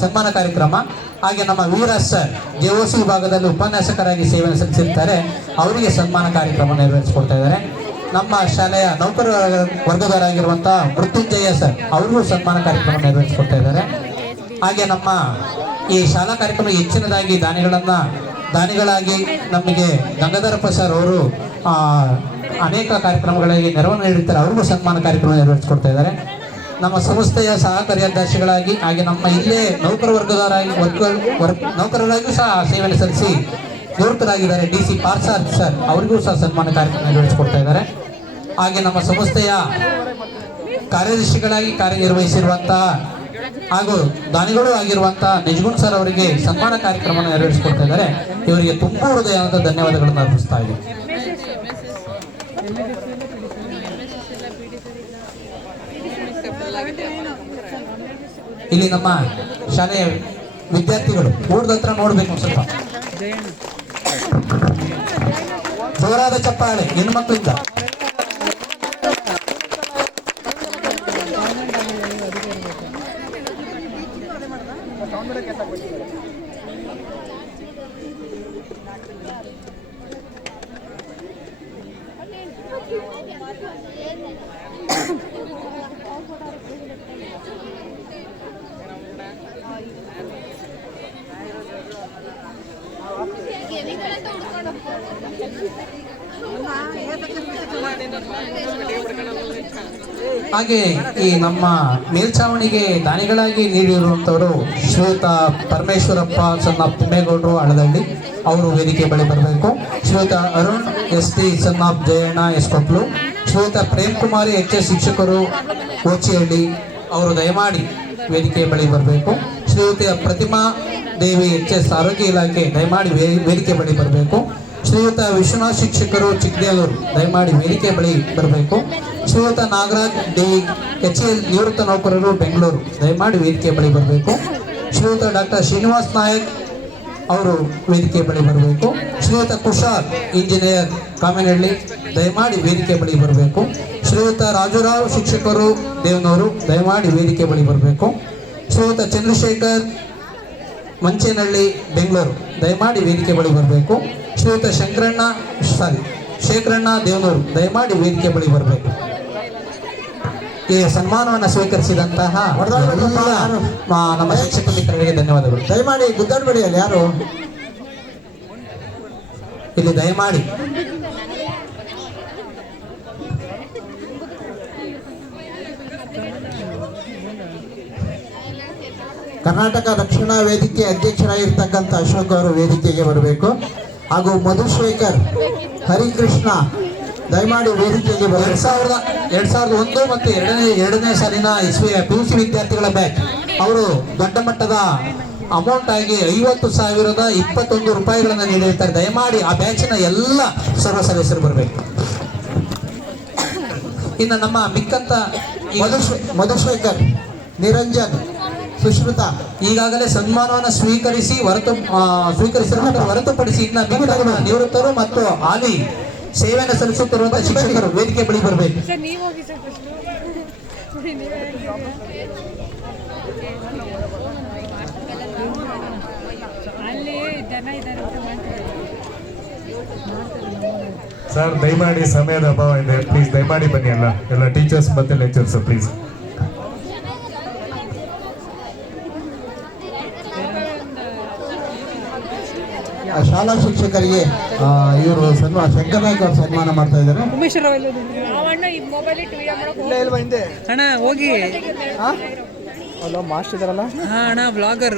ಸನ್ಮಾನ ಕಾರ್ಯಕ್ರಮ. ಹಾಗೆ ನಮ್ಮ ವೀರಸ್ ಸರ್ JOC ವಿಭಾಗದಲ್ಲಿ ಉಪನ್ಯಾಸಕರಾಗಿ ಸೇವೆ ಸಲ್ಲಿಸಿರ್ತಾರೆ, ಅವರಿಗೆ ಸನ್ಮಾನ ಕಾರ್ಯಕ್ರಮ ನೆರವೇರಿಸಿಕೊಡ್ತಾ ಇದ್ದಾರೆ. ನಮ್ಮ ಶಾಲೆಯ ನೌಕರ ವರ್ಗದವರಾಗಿರುವಂಥ ಮೃತ್ಯುಂಜಯ ಸರ್ ಅವರಿಗೂ ಸನ್ಮಾನ ಕಾರ್ಯಕ್ರಮ ನೆರವೇರಿಸಿಕೊಡ್ತಾ ಇದ್ದಾರೆ. ಹಾಗೆ ನಮ್ಮ ಈ ಶಾಲಾ ಕಾರ್ಯಕ್ರಮ ಹೆಚ್ಚಿನದಾಗಿ ದಾನಿಗಳಾಗಿ ನಮಗೆ ಗಂಗಾಧರಪ್ಪ ಸರ್ ಅವರು ಅನೇಕ ಕಾರ್ಯಕ್ರಮಗಳಿಗೆ ನೆರವನ್ನು ನೀಡುತ್ತಾರೆ, ಅವ್ರಿಗೂ ಸನ್ಮಾನ ಕಾರ್ಯಕ್ರಮ ನೆರವೇರಿಸಿಕೊಡ್ತಾ ಇದ್ದಾರೆ. ನಮ್ಮ ಸಂಸ್ಥೆಯ ಸಹ ಕಾರ್ಯದರ್ಶಿಗಳಾಗಿ ಹಾಗೆ ನಮ್ಮ ಇಲ್ಲೇ ನೌಕರ ನೌಕರರಾಗಿಯೂ ಸಹ ಸೇವೆಯನ್ನು ಸಲ್ಲಿಸಿ ನಿವೃತ್ತರಾಗಿದ್ದಾರೆ DC ಪಾರ್ಸಾರ್ ಸರ್, ಅವರಿಗೂ ಸಹ ಸನ್ಮಾನ ಕಾರ್ಯಕ್ರಮ ನೆರವೇರಿಸಿಕೊಡ್ತಾ ಇದ್ದಾರೆ. ಹಾಗೆ ನಮ್ಮ ಸಂಸ್ಥೆಯ ಕಾರ್ಯದರ್ಶಿಗಳಾಗಿ ಕಾರ್ಯನಿರ್ವಹಿಸಿರುವಂತಹ ಹಾಗೂ ದಾನಿಗಳು ಆಗಿರುವಂತಹ ನಿಜಗುಣ್ ಸರ್ ಅವರಿಗೆ ಸನ್ಮಾನ ಕಾರ್ಯಕ್ರಮ ನೆರವೇರಿಸಿಕೊಡ್ತಾ ಇದ್ದಾರೆ. ಇವರಿಗೆ ತುಂಬಾ ಹೃದಯದ ಧನ್ಯವಾದಗಳನ್ನು ಅರ್ಪಿಸ್ತಾ ಇದ್ದೀನಿ. ಇಲ್ಲಿ ನಮ್ಮ ಶಾಲೆಯ ವಿದ್ಯಾರ್ಥಿಗಳು ಊರ್ದ ಹತ್ರ ನೋಡ್ಬೇಕು, ಸ್ವಲ್ಪ ಜೋರಾದ ಚಪ್ಪಾಳೆ ಹೆಣ್ಮಕ್ಳಿಂದ. ಹಾಗೆ ಈ ನಮ್ಮ ಮೇಲ್ಛಾವಣಿಗೆ ದಾನಿಗಳಾಗಿ ನೀಡಿರುವಂಥವರು ಶ್ರೀಯುತ ಪರಮೇಶ್ವರಪ್ಪ ಸಣ್ಣ ತಿಮ್ಮೇಗೌಡರು ಹಳದಳ್ಳಿ, ಅವರು ವೇದಿಕೆ ಬಳಿ ಬರಬೇಕು. ಶ್ರೀಯುತ ಅರುಣ್ ST ಸಣ್ಣ ಜಯಣ್ಣ ಎಸ್ಕೊಪ್ಲು, ಶ್ರೀಯುತ ಪ್ರೇಮ್ ಕುಮಾರಿ HS ಶಿಕ್ಷಕರು ಓಚಿಹಳ್ಳಿ, ಅವರು ದಯಮಾಡಿ ವೇದಿಕೆ ಬಳಿ ಬರಬೇಕು. ಶ್ರೀಯುತ ಪ್ರತಿಮಾ ದೇವಿ HS ಆರೋಗ್ಯ ಇಲಾಖೆ, ದಯಮಾಡಿ ವೇದಿಕೆ ಬಳಿ ಬರಬೇಕು. ಶ್ರೀಯುತ ವಿಶ್ವನಾಥ್ ಶಿಕ್ಷಕರು ಚಿಕ್ಕದೇವರು, ದಯಮಾಡಿ ವೇದಿಕೆ ಬಳಿ ಬರಬೇಕು. ಶ್ರೀಯುತ ನಾಗರಾಜ್ HL ನಿವೃತ್ತ ನೌಕರರು ಬೆಂಗಳೂರು, ದಯಮಾಡಿ ವೇದಿಕೆ ಬಳಿ ಬರಬೇಕು. ಶ್ರೀಯುತ ಡಾಕ್ಟರ್ ಶ್ರೀನಿವಾಸ್ ನಾಯಕ್ ಅವರು ವೇದಿಕೆ ಬಳಿ ಬರಬೇಕು. ಶ್ರೀಯುತ ಕುಶಾಲ್ ಇಂಜಿನಿಯರ್ ಕಾಮೇನಹಳ್ಳಿ, ದಯಮಾಡಿ ವೇದಿಕೆ ಬಳಿ ಬರಬೇಕು. ಶ್ರೀಯುತ ರಾಜುರಾವ್ ಶಿಕ್ಷಕರು ದೇವನವರು, ದಯಮಾಡಿ ವೇದಿಕೆ ಬಳಿ ಬರಬೇಕು. ಶ್ರೀಯುತ ಚಂದ್ರಶೇಖರ್ ಮಂಚೇನಹಳ್ಳಿ ಬೆಂಗಳೂರು, ದಯಮಾಡಿ ವೇದಿಕೆ ಬಳಿ ಬರಬೇಕು. ಶ್ರೀಯುತ ಶೇಖರಣ್ಣ ದೇವನವರು, ದಯಮಾಡಿ ವೇದಿಕೆ ಬಳಿ ಬರಬೇಕು. ಈ ಸನ್ಮಾನವನ್ನು ಸ್ವೀಕರಿಸಿದಂತಹ ನಮ್ಮ ಶಿಕ್ಷಕ ಮಿತ್ರರಿಗೆ ಧನ್ಯವಾದಗಳು. ದಯಮಾಡಿ ಗುದ್ದಾಡಬೇಡಿ, ಅಲ್ಲಿ ಯಾರು ಇಲ್ಲಿ ದಯಮಾಡಿ ಕರ್ನಾಟಕ ರಕ್ಷಣಾ ವೇದಿಕೆ ಅಧ್ಯಕ್ಷರಾಗಿರ್ತಕ್ಕಂಥ ಅಶೋಕ್ ಅವರು ವೇದಿಕೆಗೆ ಬರಬೇಕು. ಹಾಗೂ ಮಧುಶೇಖರ್ ಹರಿಕೃಷ್ಣ, ದಯಮಾಡಿ ವೇದಿಕೆಗೆ ಬರಬೇಕು. 2001 ಮತ್ತು ಎರಡನೇ ಸಾಲಿನ ಇಸ್ವಿಯ PUC ವಿದ್ಯಾರ್ಥಿಗಳ ಬ್ಯಾಚ್, ಅವರು ದೊಡ್ಡ ಮಟ್ಟದ ಅಮೌಂಟ್ ಆಗಿ 50,021 ರೂಪಾಯಿಗಳನ್ನು ನೀಡಿರ್ತಾರೆ. ದಯಮಾಡಿ ಆ ಬ್ಯಾಚಿನ ಎಲ್ಲ ಸರ್ವ ಸದಸ್ಯರು ಬರಬೇಕು. ಇನ್ನು ನಮ್ಮ ಮಿಕ್ಕಂತ ಮಧುಶೇಖರ್, ನಿರಂಜನ್, ಸುಶ್ರುತಾ ಈಗಾಗಲೇ ಸನ್ಮಾನವನ್ನು ಸ್ವೀಕರಿಸಿರುವಂತಹ ಹೊರತುಪಡಿಸಿ ಇನ್ನ ಮಿಕ್ಕಗಳ ನಿವೃತ್ತರು ಮತ್ತು ಹಾಲಿ ಸೇವೆಯನ್ನು ಸಲ್ಲಿಸುತ್ತಿರುವಂತಹ ಶಿಕ್ಷಕರು ವೇದಿಕೆ ಬಳಿ ಬರಬೇಕು. ಸರ್ ದಯಮಾಡಿ ಸಮಯದ ಅಭಾವ ಇದೆ, ಪ್ಲೀಸ್ ದಯಮಾಡಿ ಬನ್ನಿ. ಎಲ್ಲ ಟೀಚರ್ಸ್ ಮತ್ತೆ ಲೆಕ್ಚರ್ಸ್ ಪ್ಲೀಸ್. ಶಾಲಾ ಶಿಕ್ಷಕರಿಗೆ ಇವರು ಶಂಕರನಾಯ್ಕ ಅವರು ಸನ್ಮಾನ ಮಾಡ್ತಾ ಇದ್ದಾರೆ. ಅಣ್ಣ ಹೋಗಿ ಮಾಸ್ಟರ್ ಇದಾರಲ್ಲ ಅಣ್ಣ ಬ್ಲಾಗರ್.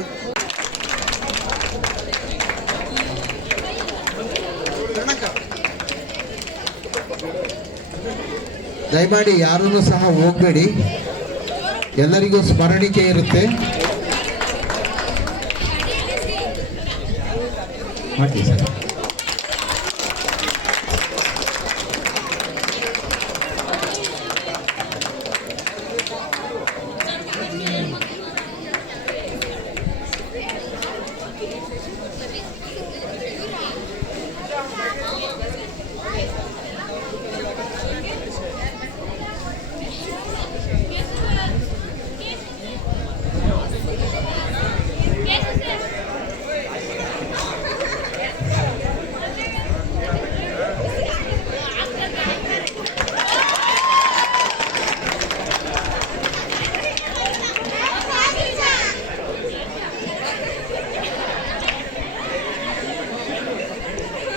ದಯಮಾಡಿ ಯಾರನ್ನು ಸಹ ಹೋಗಬೇಡಿ, ಎಲ್ಲರಿಗೂ ಸ್ಮರಣಿಕೆ ಇರುತ್ತೆ. ಮಾಡಿ ಸರ್.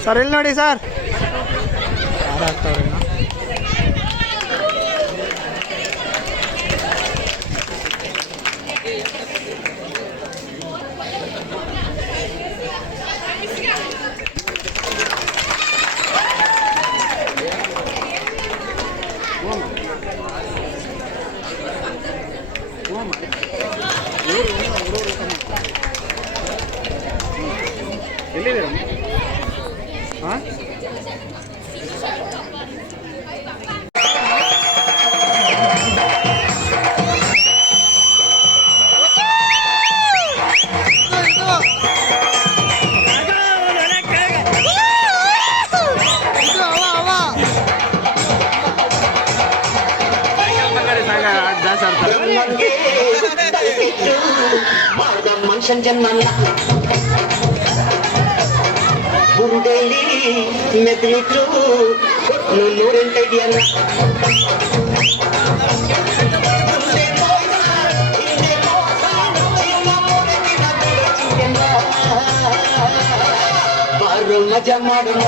ಸರ್ ಇಲ್ಲಿ ನೋಡಿ ಸರ್. ಎಲ್ಲಿದ್ದೀರಾ? ಹಾಂ ಮನುಷ್ಯನ್ ಜನ್ಮಲ್ಲ ಬುರುಡೆಯಲ್ಲಿ ಮೆದುಳಿದ್ರು ನೂರೆಂಟಡಿಯಲ್ಲ ಬಾರು ಮಜಾ ಮಾಡೋಣ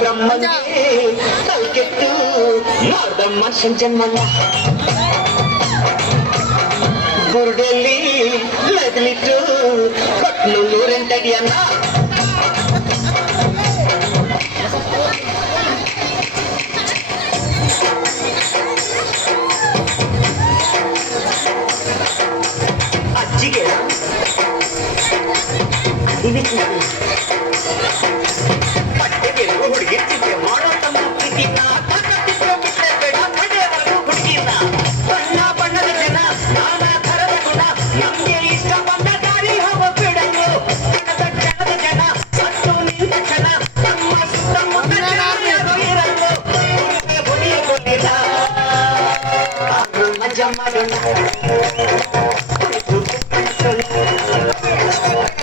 ಬ್ರಹ್ಮಗೆ ಕಲ್ಕೆಟ್ಟು ಮಾಡ್ದ ಮನುಷ್ಯನ್ ಜನ್ಮಲ್ಲ ಬುರುಡೆಯಲ್ಲಿ ಮೆದುಳಿಟ್ಟು ಕೊಟ್ಟು ನೂರೆಂಟಡಿಯಲ್ಲ ಅಜ್ಜಿಗೆ ಪಟ್ಟೆಗೆ ಹುಡುಗಿ ಮಾಡೋ ತಮ್ಮ ಪ್ರೀತಿನ ಬಿಟ್ಟರೆ ಬೇಡ ಮನೆಯವರೆಗೂ ಹುಡುಗಿನ ಬಣ್ಣ ಬಣ್ಣದ ಜನ ನಾನಾ ಥರದ ಗುಣ ನಮ್ಗೆ ಇಷ್ಟ ಬಂದ ದಾರಿ ಹೋಗ ಬಿಡಲು ಕ್ಷಣದ ಜನ ಸತ್ತು ನಿಂತ ಕ್ಷಣ ನಮ್ಮ ಸುತ್ತಮುತ್ತ ಯಾರು ಇರಲು ಹೊಲಿಯಲಿಲ್ಲ ಮಜಾ ಮಾಡೋಣ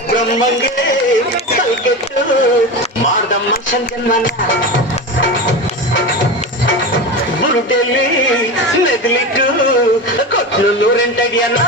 ಬ್ರಹ್ಮಗೆ ಕಲ್ಕೆಟ್ಟು ಮಾಡ್ದ ಮನುಷ್ಯನ್ ಜನ್ಮನ ಬುರುಡೆಯಲ್ಲಿ ಮೆದುಳಿಟ್ಟು ಕೊಟ್ಟು ನೂರೆಂಟಡಿಯಲ್ಲ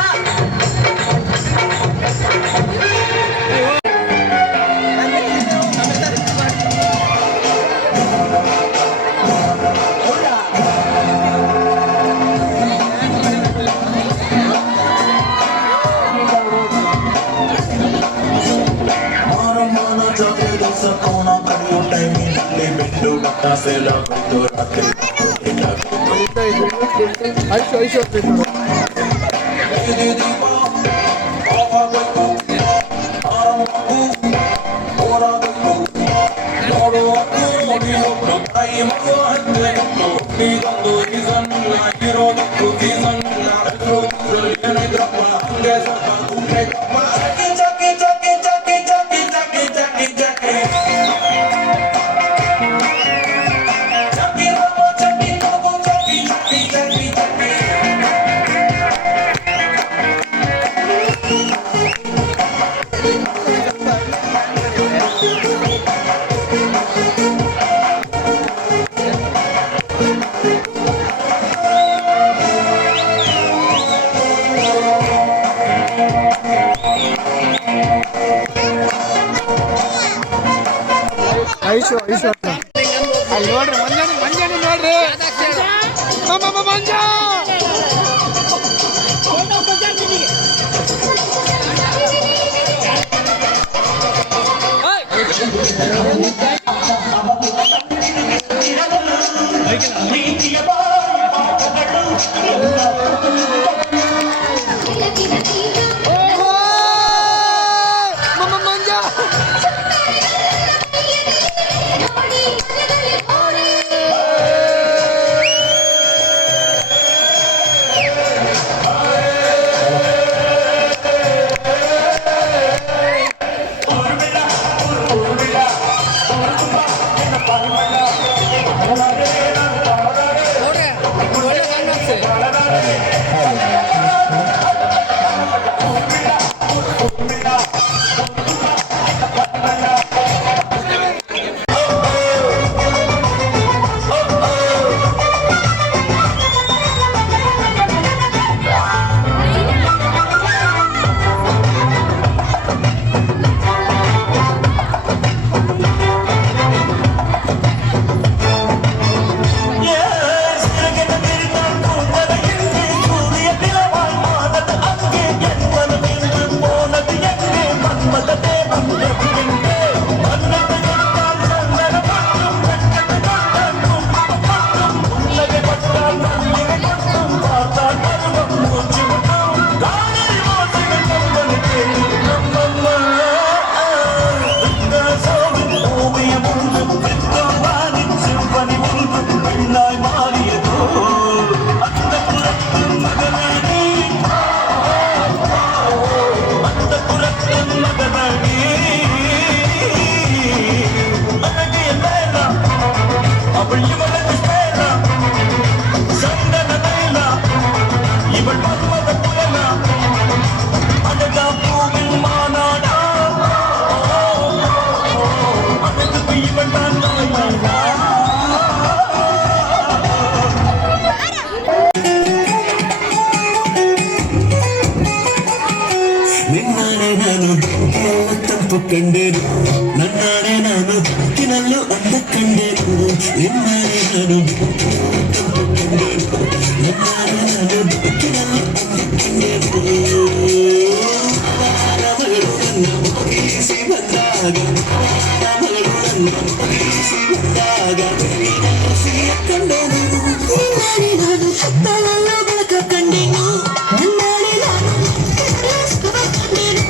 ಐಶು ಅಲ್ಲಿ ನೋಡ್ರಿ ಮಂಜಾನಿ ನೋಡ್ರಿ ಮಂಜ ಕಂಡೆನು ನನ್ನಾಣೆ ನಾನು ದಿಕ್ಕಿನಲ್ಲೂ ಅಂದ ಕಂಡೆನು ನಿನ್ನಾಣೆ ನಾನು ನನ್ನಾಣೆ ನಾನು ದಿಕ್ಕಿನಲ್ಲೂ ಅಂದ ಕಂಡೆನು ಮಗಳು ನನ್ನ ಮುಗಿಸಿ ಬಂದಾಗ ಮಗಳು ನನ್ನ ಮುಗಿಸಿ ಬಂದಾಗ ಕಂಡೆನು ನಿನ್ನಾಣೆ ನಾನು ಕತ್ತಲಲ್ಲೂ ಬೆಳಕ ಕಂಡೆನು ನನ್ನಾಣೆ ನಾನು ಕಂಡೆನು